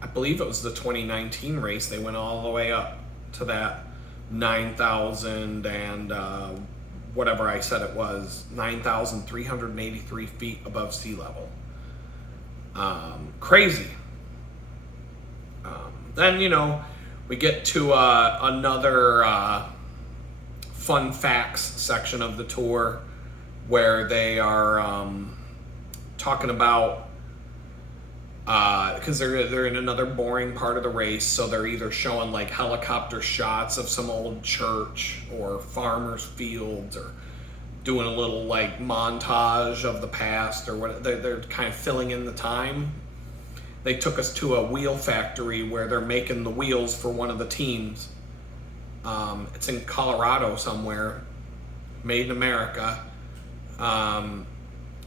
I believe it was the 2019 race, they went all the way up to that 9,000 and whatever I said it was, 9,383 feet above sea level. Crazy. Then, we get to another fun facts section of the tour where they are talking about, because they're in another boring part of the race, so they're either showing like helicopter shots of some old church or farmers' fields, or doing a little like montage of the past, or what. They're kind of filling in the time. They took us to a wheel factory where they're making the wheels for one of the teams. It's in Colorado somewhere, made in America. And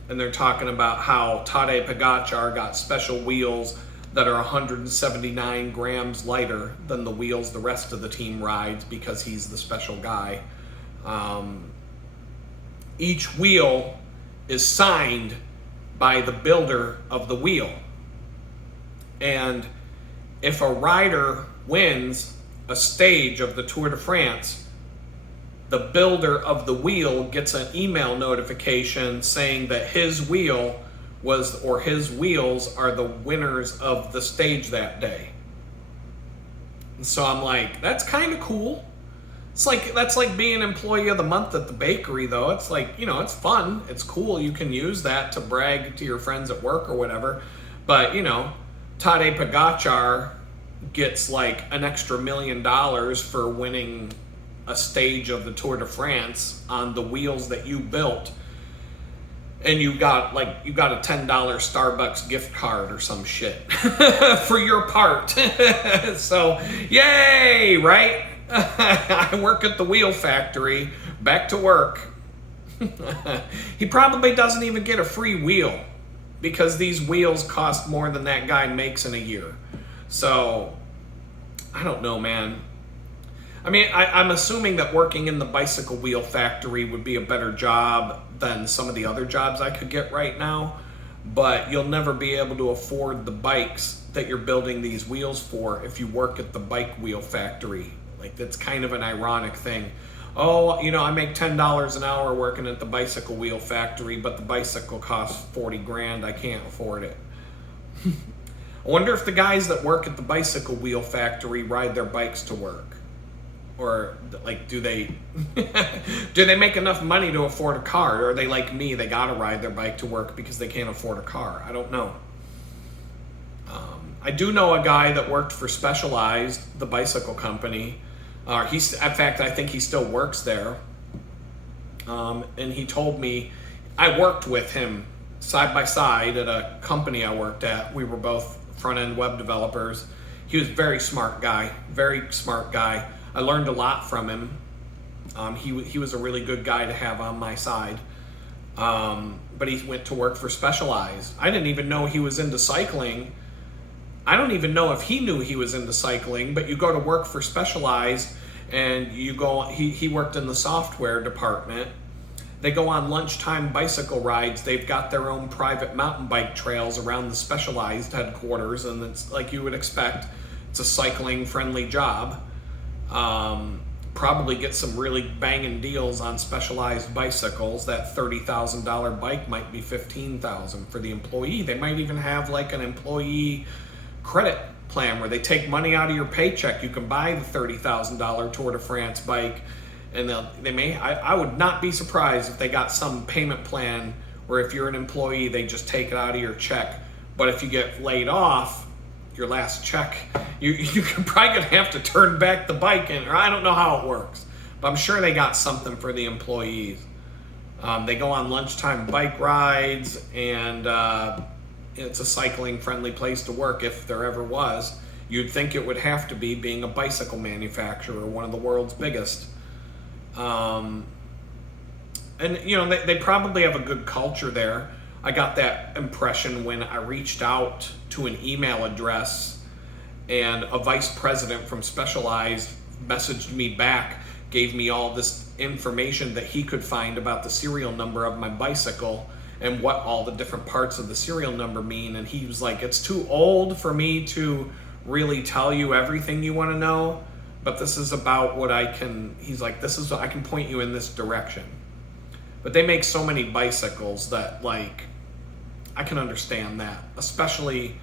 they're talking about how Tadej Pogačar got special wheels that are 179 grams lighter than the wheels the rest of the team rides, because he's the special guy. Each wheel is signed by the builder of the wheel. And if a rider wins a stage of the Tour de France, the builder of the wheel gets an email notification saying that his wheel was, or his wheels are the winners of the stage that day. And so I'm like, that's kind of cool. That's like being employee of the month at the bakery, though. It's like, it's fun. It's cool. You can use that to brag to your friends at work or whatever. But, Tadej Pogacar gets like an extra $1 million for winning a stage of the Tour de France on the wheels that you built. And you got a $10 Starbucks gift card or some shit for your part. So, yay, right? I work at the wheel factory, back to work. He probably doesn't even get a free wheel because these wheels cost more than that guy makes in a year. So, I don't know, man. I mean, I'm assuming that working in the bicycle wheel factory would be a better job than some of the other jobs I could get right now, but you'll never be able to afford the bikes that you're building these wheels for if you work at the bike wheel factory. Like, that's kind of an ironic thing. Oh, I make $10 an hour working at the bicycle wheel factory, but the bicycle costs $40,000. I can't afford it. I wonder if the guys that work at the bicycle wheel factory ride their bikes to work. Or, like, do they make enough money to afford a car? Or are they like me, they gotta ride their bike to work because they can't afford a car? I don't know. I do know a guy that worked for Specialized, the bicycle company. In fact, I think he still works there. And he told me, I worked with him side by side at a company I worked at. We were both front-end web developers. He was a very smart guy. I learned a lot from him. He was a really good guy to have on my side. But he went to work for Specialized. I didn't even know he was into cycling. I don't even know if he knew he was into cycling, but you go to work for Specialized and you go, he worked in the software department. They go on lunchtime bicycle rides. They've got their own private mountain bike trails around the Specialized headquarters, and it's like you would expect. It's a cycling friendly job. Probably get some really banging deals on Specialized bicycles. That $30,000 bike might be $15,000 for the employee. They might even have like an employee credit plan where they take money out of your paycheck. You can buy the $30,000 Tour de France bike, and I would not be surprised if they got some payment plan where if you're an employee, they just take it out of your check. But if you get laid off, your last check, you can probably gonna have to turn back the bike in, or I don't know how it works, but I'm sure they got something for the employees. They go on lunchtime bike rides, and it's a cycling friendly place to work if there ever was. You'd think it would have to be, being a bicycle manufacturer, one of the world's biggest. And they probably have a good culture there. I got that impression when I reached out to an email address and a vice president from Specialized messaged me back, gave me all this information that he could find about the serial number of my bicycle and what all the different parts of the serial number mean. And he was like, it's too old for me to really tell you everything you want to know, but this is about what I can, he's like, I can point you in this direction. But they make so many bicycles that, like, I can understand that. Especially,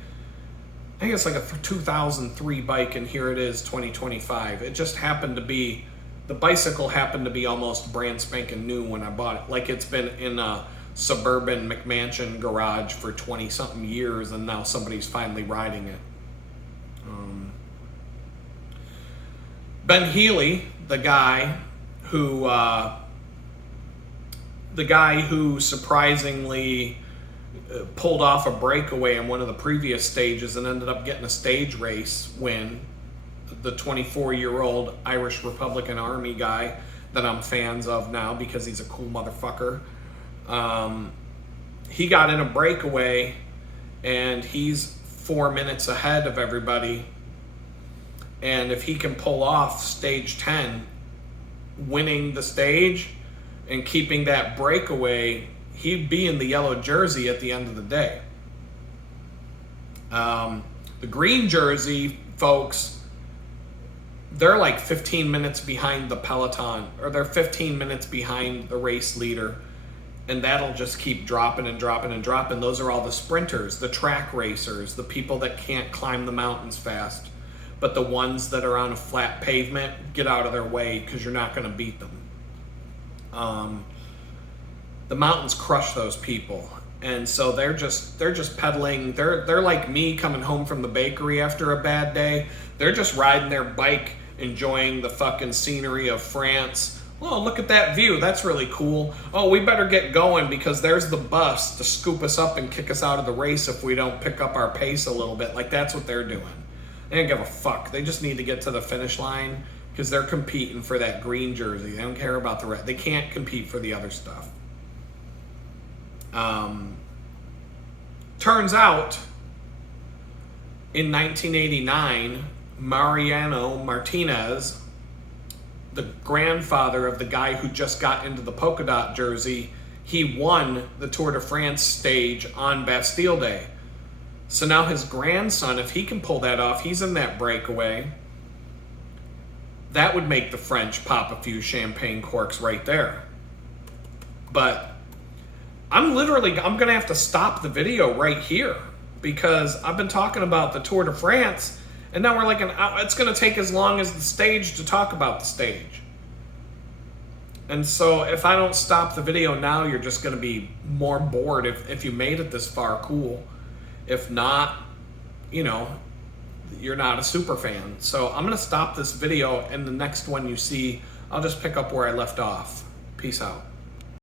I think it's like a 2003 bike, and here it is, 2025. It just happened to be, the bicycle happened to be almost brand spanking new when I bought it. Like, it's been in a suburban McMansion garage for 20-something years, and now somebody's finally riding it. Ben Healy, the guy who surprisingly pulled off a breakaway in one of the previous stages and ended up getting a stage race win, the 24-year-old Irish Republican Army guy that I'm fans of now because he's a cool motherfucker. He got in a breakaway and he's 4 minutes ahead of everybody. And if he can pull off stage 10, winning the stage and keeping that breakaway, he'd be in the yellow jersey at the end of the day. The green jersey folks, they're like 15 minutes behind the peloton, or they're 15 minutes behind the race leader, and that'll just keep dropping and dropping and dropping. Those are all the sprinters, the track racers, the people that can't climb the mountains fast. But the ones that are on a flat pavement, get out of their way because you're not going to beat them. The mountains crush those people. And so they're just pedaling. They're like me coming home from the bakery after a bad day. They're just riding their bike, enjoying the fucking scenery of France. Oh, look at that view. That's really cool. Oh, we better get going because there's the bus to scoop us up and kick us out of the race if we don't pick up our pace a little bit. Like, that's what they're doing. They don't give a fuck. They just need to get to the finish line because they're competing for that green jersey. They don't care about the rest. They can't compete for the other stuff. Turns out, in 1989, Mariano Martinez, the grandfather of the guy who just got into the polka dot jersey, he won the Tour de France stage on Bastille Day. So now his grandson, if he can pull that off, he's in that breakaway. That would make the French pop a few champagne corks right there. But I'm going to have to stop the video right here because I've been talking about the Tour de France, and now we're like it's going to take as long as the stage to talk about the stage. And so if I don't stop the video now, you're just going to be more bored. If you made it this far, cool. If not, you're not a super fan. So I'm going to stop this video, and the next one you see, I'll just pick up where I left off. Peace out.